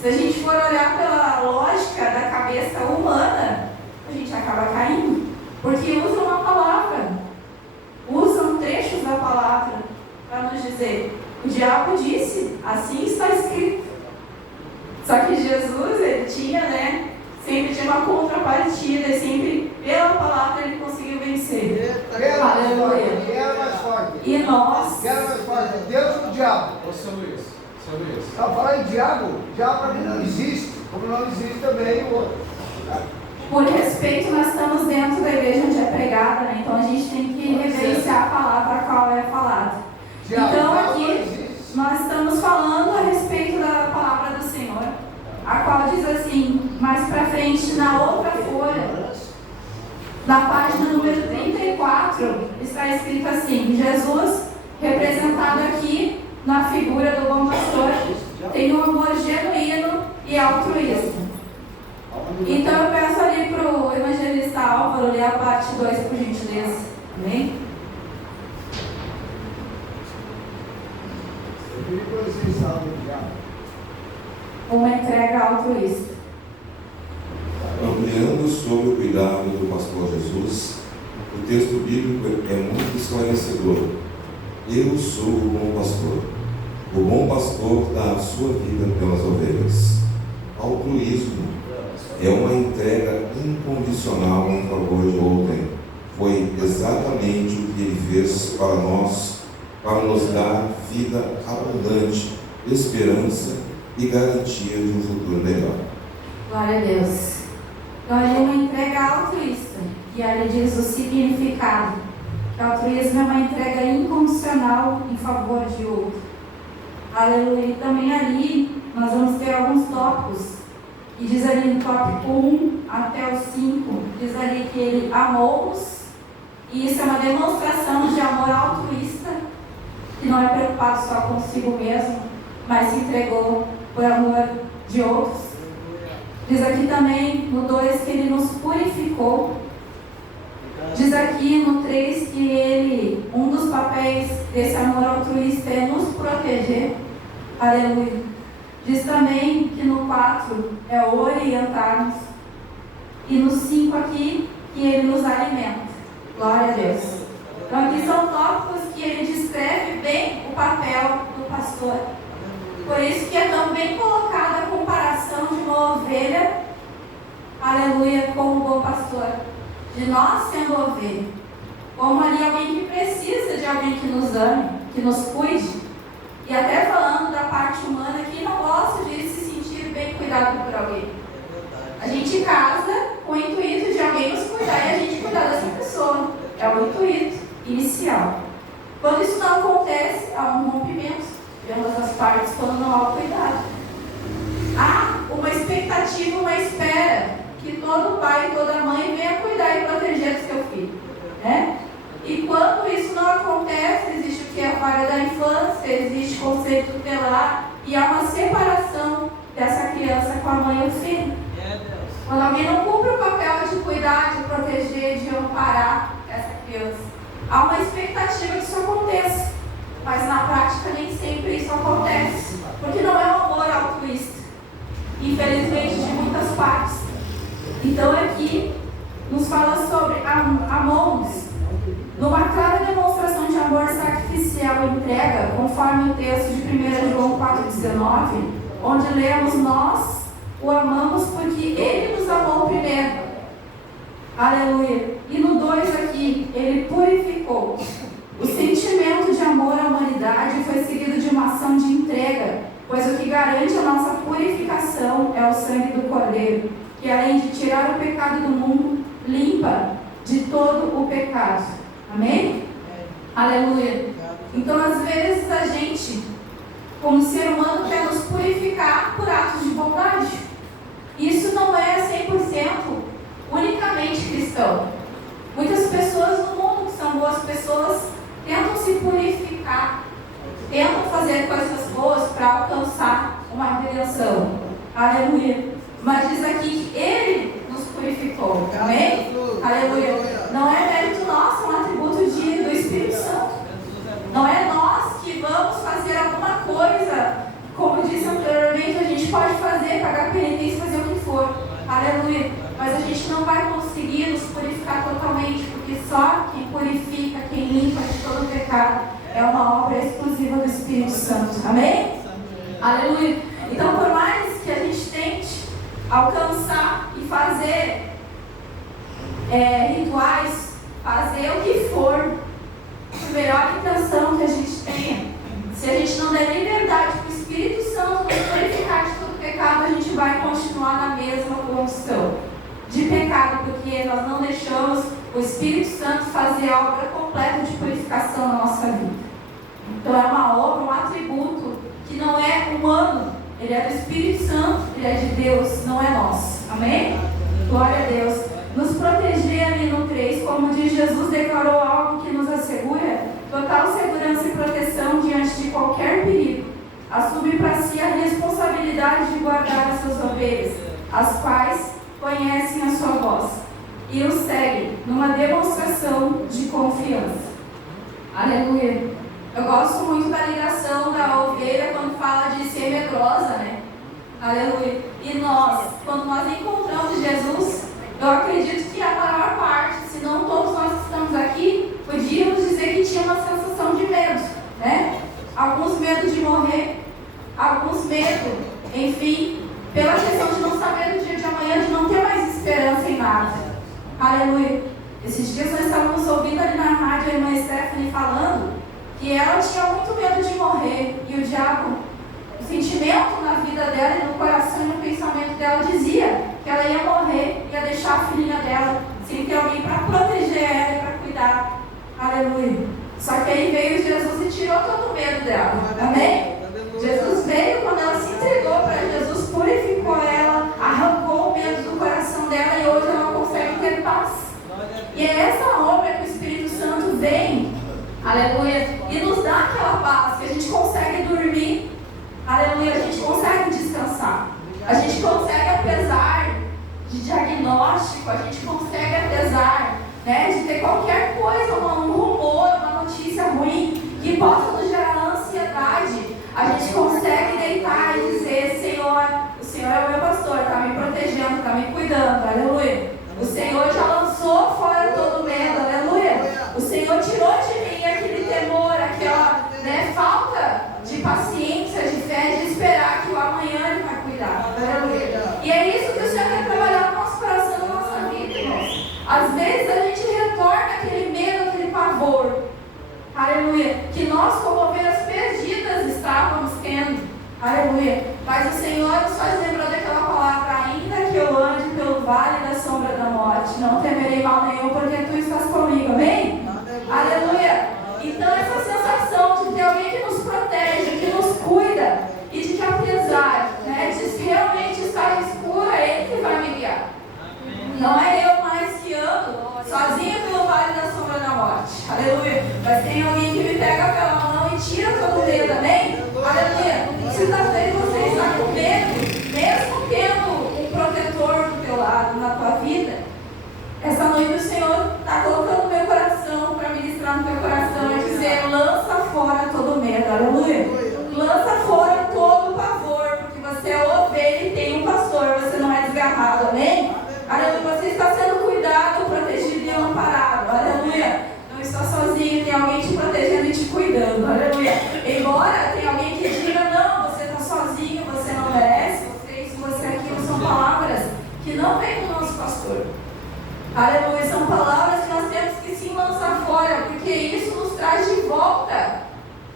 Se a gente for olhar pela lógica da cabeça humana, a gente acaba caindo, porque usam uma palavra, usam trechos da palavra para nos dizer: o diabo disse, assim está escrito. Só que Jesus, ele tinha, né, sempre tinha uma contrapartida, e sempre pela palavra ele conseguiu vencer. Aleluia. Quem era mais forte? E nós, Quem era mais forte? Deus ou o diabo? Ô, seu Luiz. Está falando em diabo? Diabo para mim não existe, como não existe também o outro. por respeito, nós estamos dentro da igreja onde é pregada, né? Então a gente tem que reverenciar a palavra a qual é falada. Então aqui nós estamos falando a respeito da palavra do Senhor, a qual diz assim, mais para frente na outra folha, na página número 34, está escrito assim: Jesus, representado aqui na figura do bom pastor, tem um amor genuíno e altruísta. Então eu peço ali para o evangelista Álvaro ler a parte 2, por gentileza. Amém? Uma entrega altruísta. Ampliando sobre o cuidado do pastor Jesus, o texto bíblico é muito esclarecedor. Eu sou o bom pastor. O bom pastor dá a sua vida pelas ovelhas. Altruísmo é uma entrega incondicional em favor de outrem. Foi exatamente o que ele fez para nós, para nos dar vida abundante, esperança e garantia de um futuro melhor. Glória a Deus. Então, é uma entrega altruísta. E ali diz o significado. Que altruísmo é uma entrega incondicional em favor de outro. Aleluia. E também ali nós vamos ter alguns tópicos. E diz ali no tópico 1 até o 5, diz ali que ele amou-os. E isso é uma demonstração de amor altruísta, que não é preocupado só consigo mesmo, mas se entregou por amor de outros. Diz aqui também no 2 que ele nos purificou. Diz aqui no 3 que ele, um dos papéis desse amor altruísta é nos proteger. Aleluia. Diz também que no 4 é orientar-nos. E no 5 aqui que ele nos alimenta. Glória a Deus. Então aqui são tópicos que ele descreve bem o papel do pastor. Por isso que é tão bem colocada a comparação de uma ovelha, aleluia, com o bom pastor. De nós sendo ovelha. Como ali alguém que precisa de alguém que nos ame, que nos cuide. E até falando da parte humana, que não gosta de se sentir bem cuidado por alguém. A gente casa com o intuito de alguém nos cuidar e a gente cuidar dessa pessoa. É o intuito inicial. Quando isso não acontece, há um rompimento de ambas as partes, quando não há o cuidado. Há uma expectativa, uma espera que todo pai e toda mãe venha cuidar e proteger do seu filho. Né? E quando isso não acontece, existe o que é a falha da infância, existe conceito tutelar e há uma separação dessa criança com a mãe e o filho. Quando alguém não cumpre o papel de cuidar, de proteger, de amparar essa criança, há uma expectativa que isso aconteça, mas na prática nem sempre isso acontece, porque não é um amor altruísta, infelizmente de muitas partes. Então aqui nos fala sobre amor-nos, numa clara demonstração de amor sacrificial e entrega, conforme o texto de 1 João 4,19, onde lemos: nós o amamos porque ele nos amou primeiro. Aleluia. E no 2 aqui, ele purificou. O sentimento de amor à humanidade foi seguido de uma ação de entrega, pois o que garante a nossa purificação é o sangue do Cordeiro, que além de tirar o pecado do mundo, limpa de todo o pecado. Amém? Aleluia. Então, às vezes, a gente, como ser humano, quer nos purificar por atos de bondade. Isso não é 100% unicamente cristão. Muitas pessoas no mundo, que são boas pessoas, tentam se purificar, tentam fazer coisas boas para alcançar uma redenção. Aleluia. Mas diz aqui que ele nos purificou. Amém? Aleluia. Não é mérito nosso, é um atributo do Espírito Santo. Não é nós que vamos fazer alguma coisa. Como disse anteriormente, a gente pode fazer, pagar penitência, fazer o que for. Aleluia. Mas a gente não vai conseguir nos purificar totalmente, porque só quem purifica, quem limpa de todo o pecado é uma obra exclusiva do Espírito Santo. Amém? Aleluia. Então, por mais que a gente tente alcançar e fazer rituais, fazer o que for, a melhor intenção que a gente tenha, se a gente não der liberdade para o Espírito Santo nos purificar de todo pecado, a gente vai continuar na mesma condição de pecado, porque nós não deixamos o Espírito Santo fazer a obra completa de purificação na nossa vida. Então é uma obra, um atributo que não é humano, ele é do Espírito Santo, ele é de Deus, não é nosso. Amém? Glória a Deus. Nos proteger ali no 3, como diz Jesus, declarou algo que nos assegura total segurança e proteção diante de qualquer perigo. Assume para si a responsabilidade de guardar as suas ovelhas, as quais conhecem a sua voz, e o seguem numa demonstração de confiança. Aleluia. Eu gosto muito da ligação da ovelha quando fala de ser medrosa, né? Aleluia. E nós, quando nós encontramos Jesus, eu acredito que a maior parte, se não todos nós que estamos aqui, podíamos dizer que tinha uma sensação de medo, né? Alguns medo de morrer, alguns medo, enfim, pela questão de não saber do dia de amanhã, de não ter mais esperança em nada. Aleluia. Esses dias nós estávamos ouvindo ali na rádio a irmã Stephanie falando que ela tinha muito medo de morrer e o diabo, o sentimento na vida dela e no coração e no pensamento dela dizia que ela ia morrer, ia deixar a filhinha dela sem ter alguém para proteger ela e para cuidar. Aleluia. Só que aí veio Jesus e tirou todo o medo dela. Amém? Jesus veio, quando ela se entregou para Jesus, purificou ela, arrancou o medo do coração dela e hoje ela consegue ter paz. E é essa obra que o Espírito Santo vem, aleluia, e nos dá aquela paz que a gente consegue dormir, aleluia, a gente consegue descansar, a gente consegue, apesar de diagnóstico, a gente consegue, apesar, né, de ter qualquer coisa, um rumor, uma notícia ruim que possa nos gerar ansiedade, a gente consegue deitar e dizer: Senhor, o Senhor é o meu pastor, está me protegendo, está me cuidando, aleluia. O Senhor já lançou fora todo medo, aleluia. O Senhor tirou de mim aquele temor, aquela, né, falta de paciência, de fé, de esperar que o amanhã Ele vai cuidar, aleluia. E é isso que o Senhor quer trabalhar no nosso coração, na nossa vida, irmãos. Às vezes a gente retorna aquele medo, aquele pavor, aleluia, que nós como ovelhas perdidas estávamos tendo, aleluia. Mas o Senhor nos faz lembrar daquela palavra: ainda que eu ande pelo vale da sombra da morte, não temerei mal nenhum, porque tu estás comigo, amém? Aleluia. Então essa sensação de ter alguém que nos protege, que nos cuida, e de que apesar, né, de realmente estar escuro, é Ele que vai me guiar. Não é eu mais que ando sozinho pelo vale da sombra da morte, aleluia. Mas tem alguém que me pega pela mão e tira todo o medo, amém? Aleluia. Se talvez você está com medo, mesmo tendo um protetor do teu lado, na tua vida, essa noite o Senhor está colocando no meu coração, para ministrar no teu coração, e dizer: lança fora todo o medo, aleluia. Lança fora todo o pavor, porque você é ovelha e tem um pastor, você não é desgarrado, amém? Aleluia. Você está sendo cuidado, protegido e amparado, aleluia. Não está sozinho, tem alguém te protegendo e te cuidando, aleluia. Embora tenha alguém que diga: não, você está sozinho, você não merece, você isso, você aquilo, são palavras que não vêm do nosso pastor, aleluia. São palavras que nós temos que sim lançar fora, porque isso nos traz de volta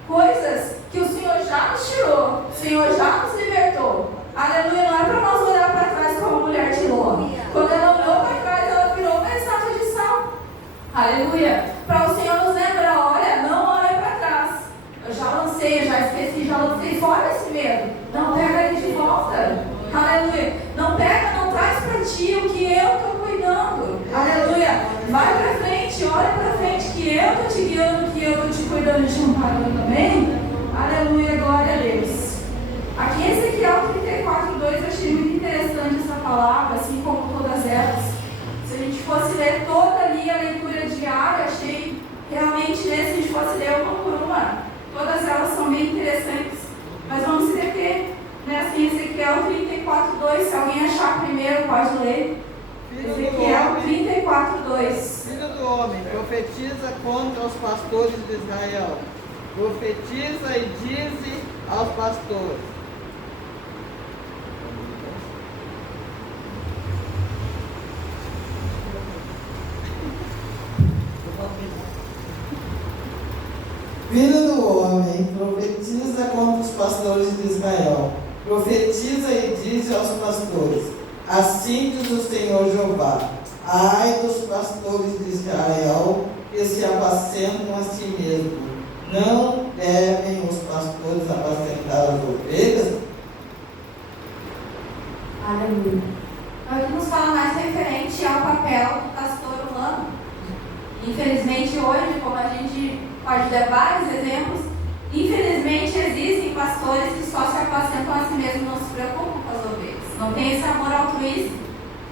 coisas que o Senhor já nos tirou, o Senhor já nos libertou, aleluia. Não é para nós olhar para trás como a mulher de Ló. Quando ela olhou para trás, ela virou uma estátua de sal, aleluia. Para o Senhor nos lembrar: olha, não olha para trás, eu já lancei, eu já esqueci, já lancei fora esse medo, não pega ele de volta, aleluia. Não pega, não traz para ti o que eu estou cuidando, aleluia. Vai para frente, olha para frente, que eu estou te guiando, que eu estou te cuidando de um parando, amém? Aleluia, glória a Deus. Aqui em Ezequiel 34:2 eu achei muito interessante essa palavra, assim como todas elas. Se a gente fosse ler toda ali a leitura diária, achei realmente, né, se a gente fosse ler uma por uma, todas elas são bem interessantes. Mas vamos se deter, né, assim, Ezequiel 34:2, se alguém achar primeiro pode ler. Ezequiel 34:2. Filho do homem, profetiza contra os pastores de Israel. Profetiza e dize aos pastores. Filho do homem, profetiza contra os pastores de Israel. Profetiza e diz aos pastores: assim diz o Senhor Jeová: ai dos pastores de Israel que se apacentam a si mesmos. Não devem os pastores apacentar as ovelhas? Aleluia. Então aqui nos fala mais referente ao papel do pastor humano. Infelizmente hoje, como a gente pode dar vários exemplos, infelizmente existem pastores que só se apacentam a si mesmos, não se preocupam com as ovelhas, não tem esse amor altruísta,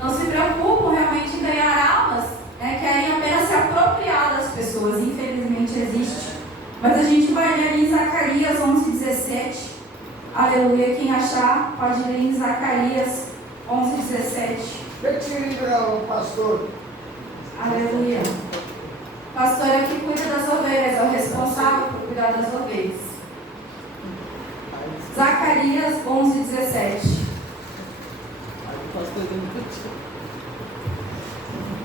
não se preocupam realmente em ganhar almas, né, querem apenas se apropriar das pessoas. Infelizmente existe. Mas a gente vai ler ali em Zacarias 11:17. Aleluia. Quem achar pode ler em Zacarias 11:17. O que significa o pastor? Aleluia. Pastor é o que cuida das ovelhas, é o responsável por cuidar das ovelhas. Zacarias 11:17.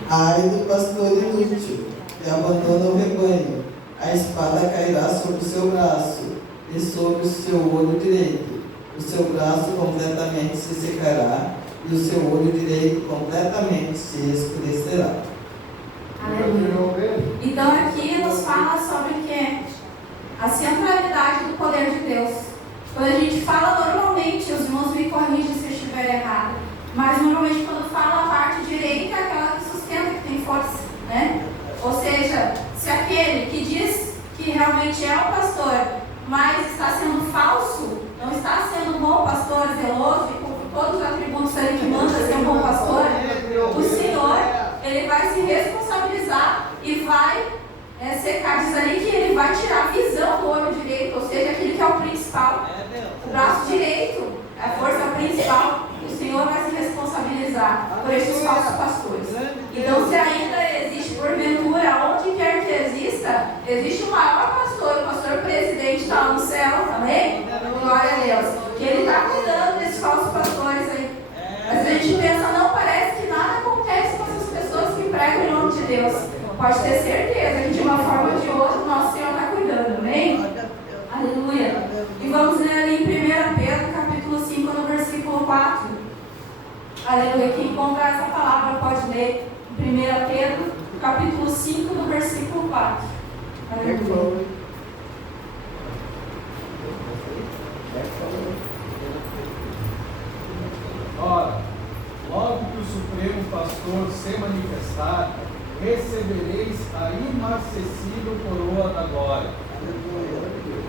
Ai do pastor inútil, que abandona o rebanho, a espada cairá sobre o seu braço e sobre o seu olho direito. O seu braço completamente se secará e o seu olho direito completamente se escurecerá. Aleluia. Então aqui nos fala sobre o que? A centralidade do poder de Deus. Quando a gente fala normalmente, os irmãos me corrigem se eu estiver errado, mas normalmente quando fala a parte direita é aquela que sustenta, que tem força, né? Ou seja, se aquele que diz que realmente é o pastor, mas está sendo falso, não está sendo um bom pastor, zeloso e com todos os atributos ali que manda ser um bom pastor, o Senhor, ele vai se responsabilizar e vai secar, diz ali que ele vai tirar a visão do olho direito, ou seja, aquele que é o principal, o braço direito, a força principal. O Senhor vai se responsabilizar por esses falsos pastores. Então, se ainda existe porventura, onde quer que exista, existe o maior pastor, o pastor presidente está lá no céu, amém? Glória a Deus. Que ele está cuidando desses falsos pastores aí. Mas a gente pensa, não, parece que nada acontece com essas pessoas que pregam em nome de Deus. Pode ter certeza que de uma forma ou de outra o nosso Senhor está cuidando, amém? Aleluia. E vamos ler ali em 1 Pedro, capítulo 5, no versículo 4. Aleluia. Quem encontrar essa palavra pode ler em 1 Pedro, capítulo 5, no versículo 4. Aleluia. Ora, logo que o Supremo Pastor se manifestar, recebereis a inacessível coroa da glória.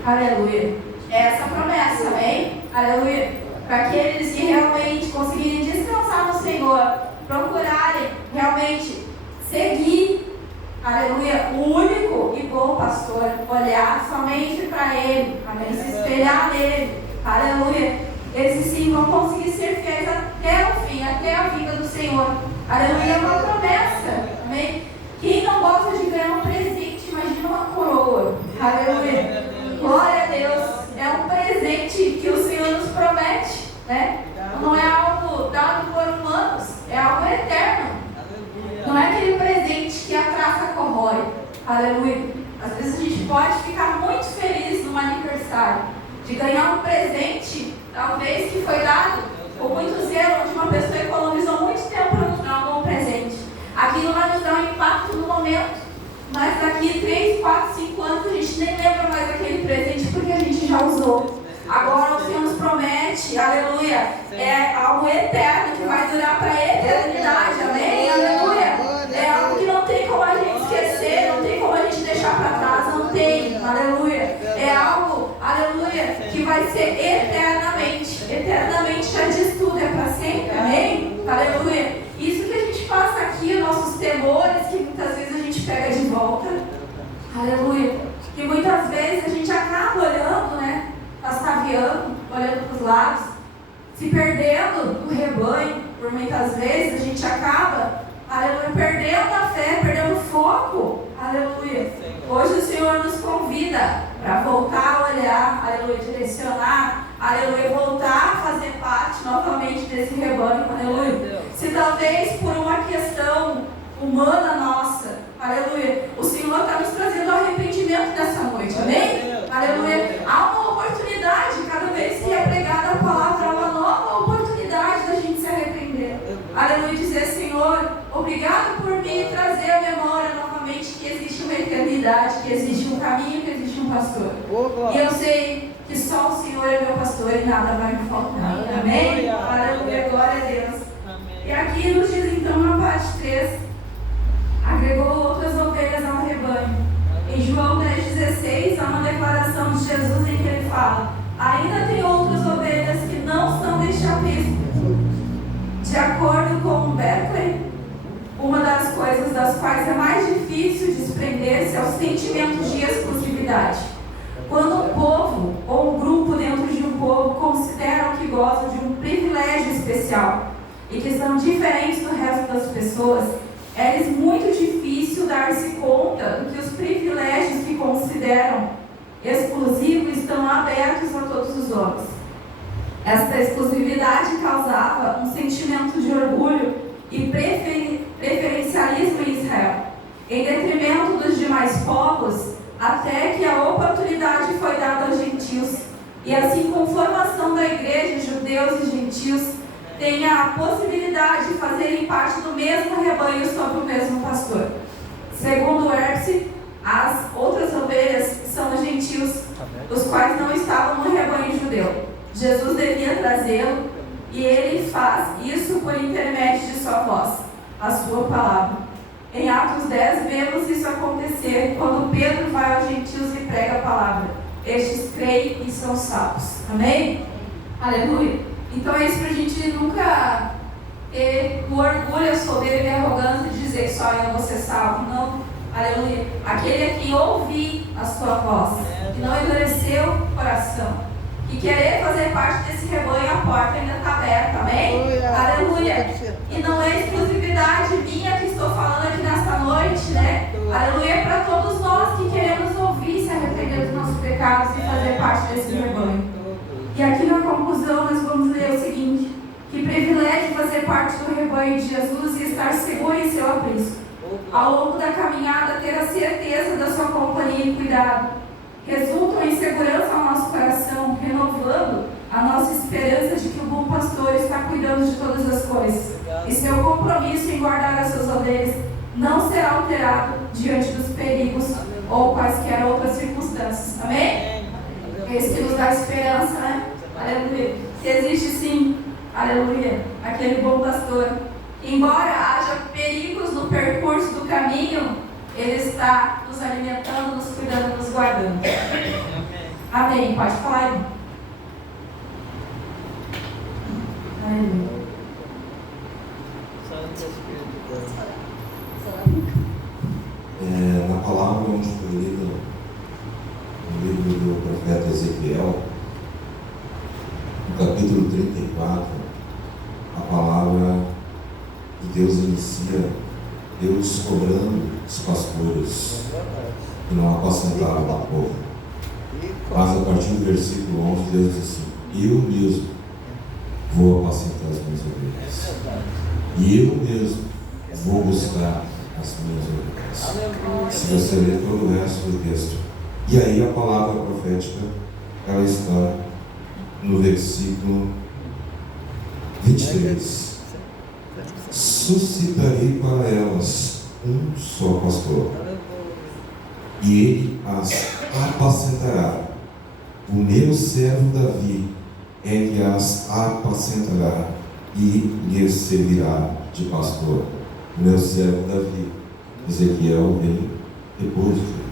Aleluia. Essa promessa, amém? Aleluia. Para aqueles que realmente conseguirem descansar no Senhor, procurarem realmente seguir, aleluia, o único e bom pastor, olhar somente para Ele, amém? Se espelhar nele, aleluia. Eles sim vão conseguir ser fiéis até o fim, até a vinda do Senhor. Aleluia, é uma promessa, amém? Quem não gosta de ganhar um presente, imagina uma coroa, aleluia. Glória a Deus, é um presente que o Senhor nos promete, né? Não é algo dado por humanos, é algo eterno. Não é aquele presente que a traça corrói, aleluia. Às vezes a gente pode ficar muito feliz num aniversário, de ganhar um presente, talvez que foi dado com muito zelo, onde uma pessoa economizou muito tempo para nos dar um bom presente. Aquilo vai nos dar um impacto no momento, mas daqui 3, 4, 5 anos a gente nem lembra mais daquele presente porque a gente já usou. Agora o Senhor nos promete, aleluia, é algo eterno que vai durar para a eternidade, amém? Aleluia. É algo que não tem como a gente esquecer, não tem como a gente deixar para trás, não tem, aleluia. É algo, aleluia, que vai ser eternamente. Eternamente já diz tudo, é para sempre, amém? Aleluia. Isso que a gente passa aqui, nossos temores, que muitas vezes a gente pega de volta, aleluia. Que muitas vezes a gente acaba olhando, né? Passaviando, olhando para os lados, se perdendo no rebanho, por muitas vezes a gente acaba, aleluia, perdendo a fé, perdendo o foco, aleluia. Hoje o Senhor nos convida para voltar a olhar, aleluia, direcionar, aleluia, voltar a fazer parte novamente desse rebanho, aleluia. Se talvez por uma questão humana nossa, aleluia, o Senhor está nos trazendo arrependimento nessa noite, amém? Aleluia. Há uma oportunidade, cada vez que é pregada a palavra, há uma nova oportunidade da gente se arrepender. Aleluia. Dizer, Senhor, obrigado por me trazer à memória novamente que existe uma eternidade, que existe um caminho, que existe um pastor. E eu sei que só o Senhor é meu pastor e nada vai me faltar. Amém? Aleluia. Glória a Deus. E aqui nos diz então na parte 3, agregou outras ovelhas ao rebanho. Em João 10,16 há uma declaração de Jesus em que ele fala: ainda tem outras ovelhas que não são deste aprisco. De acordo com Berkeley, uma das coisas das quais é mais difícil desprender-se é o sentimento de exclusividade. Quando um povo ou um grupo dentro de um povo consideram que gozam de um privilégio especial e que são diferentes do resto das pessoas, é-lhes muito difícil dar-se conta do que os privilégios que consideram exclusivos estão abertos a todos os homens. Esta exclusividade causava um sentimento de orgulho e preferencialismo em Israel, em detrimento dos demais povos, até que a oportunidade foi dada aos gentios, e assim com a formação da igreja, judeus e gentios tenha a possibilidade de fazerem parte do mesmo rebanho sob o mesmo pastor. Segundo Herbst, as outras ovelhas são os gentios, os quais não estavam no rebanho judeu. Jesus devia trazê-lo, e ele faz isso por intermédio de sua voz, a sua palavra. Em Atos 10 vemos isso acontecer quando Pedro vai aos gentios e prega a palavra. Estes creem e são salvos. Amém? Aleluia. Então é isso para a gente nunca ter o orgulho, a soberba e a arrogância de dizer que só eu vou ser salvo. Não. Aleluia. Aquele a quem ouvi a sua voz, que não endureceu o coração, que querer fazer parte desse rebanho, a porta ainda está aberta. Amém? Aleluia. E não é exclusividade minha que estou falando aqui nesta noite, né? Aleluia, é para todos nós que queremos ouvir, se arrepender dos nossos pecados e fazer parte desse rebanho. E aqui na conclusão nós vamos ler o seguinte: que privilégio fazer parte do rebanho de Jesus e estar seguro em seu aprisco. Ao longo da caminhada, ter a certeza da sua companhia e cuidado resultam em segurança ao nosso coração, renovando a nossa esperança de que o bom pastor está cuidando de todas as coisas. E seu compromisso em guardar as suas ovelhas não será alterado diante dos perigos ou quaisquer outras circunstâncias. Amém? Esse que nos dá esperança, né? Aleluia. Que existe sim, aleluia, aquele bom pastor. Embora haja perigos no percurso do caminho, ele está nos alimentando, nos cuidando, nos guardando. Amém. Pode falar, irmão. Aleluia. Na palavra onde foi lida no livro do profeta Ezequiel, no capítulo 34, a palavra de Deus inicia Deus cobrando os pastores que não apacentaram o povo. Mas a partir do versículo 11, Deus diz assim: eu mesmo vou apacentar as minhas ovelhas, e eu mesmo vou buscar as minhas ovelhas. Se você ler todo o resto do texto, e aí a palavra profética, ela está no versículo 23. Suscitarei para elas um só pastor, e ele as apacentará. O meu servo Davi é que as apacentará e lhes servirá de pastor. O meu servo Davi. Ezequiel vem depois de Davi.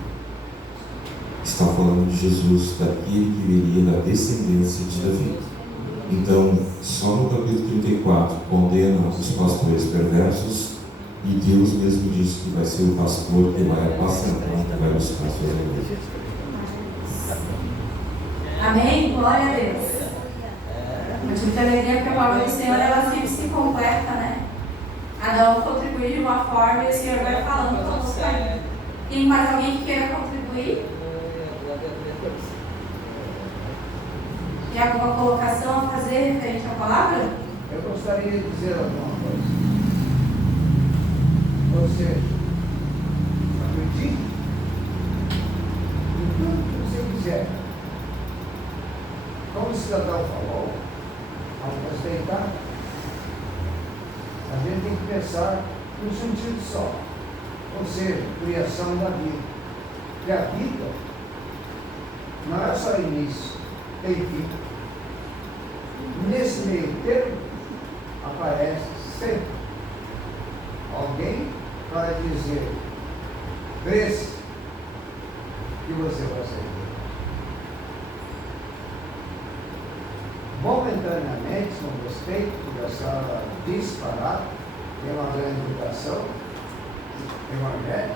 Está falando de Jesus, daquele que viria da descendência de Davi. Então, só no capítulo 34 condena os pastores perversos, e Deus mesmo diz que vai ser o pastor que vai apacentar, que vai buscar suas ovelhas. Amém? Glória a Deus. Eu tive alegria que a palavra do Senhor, ela sempre se completa, né? Cada um contribui de uma forma e o Senhor vai falando todos os caminhos. Tem mais alguém que queira contribuir? Tem alguma colocação a fazer referente à palavra? Eu gostaria de dizer alguma coisa. Você acredite em tudo que você quiser. Como o cidadão falou, ao respeitar, a gente tem que pensar no sentido só, ou seja, criação da vida. E a vida não é só início, tem fim. Nesse meio termo aparece sempre alguém para dizer: cresça que você vai ser. Momentaneamente, não gostei dessa disparada, tem uma grande educação, evangelho.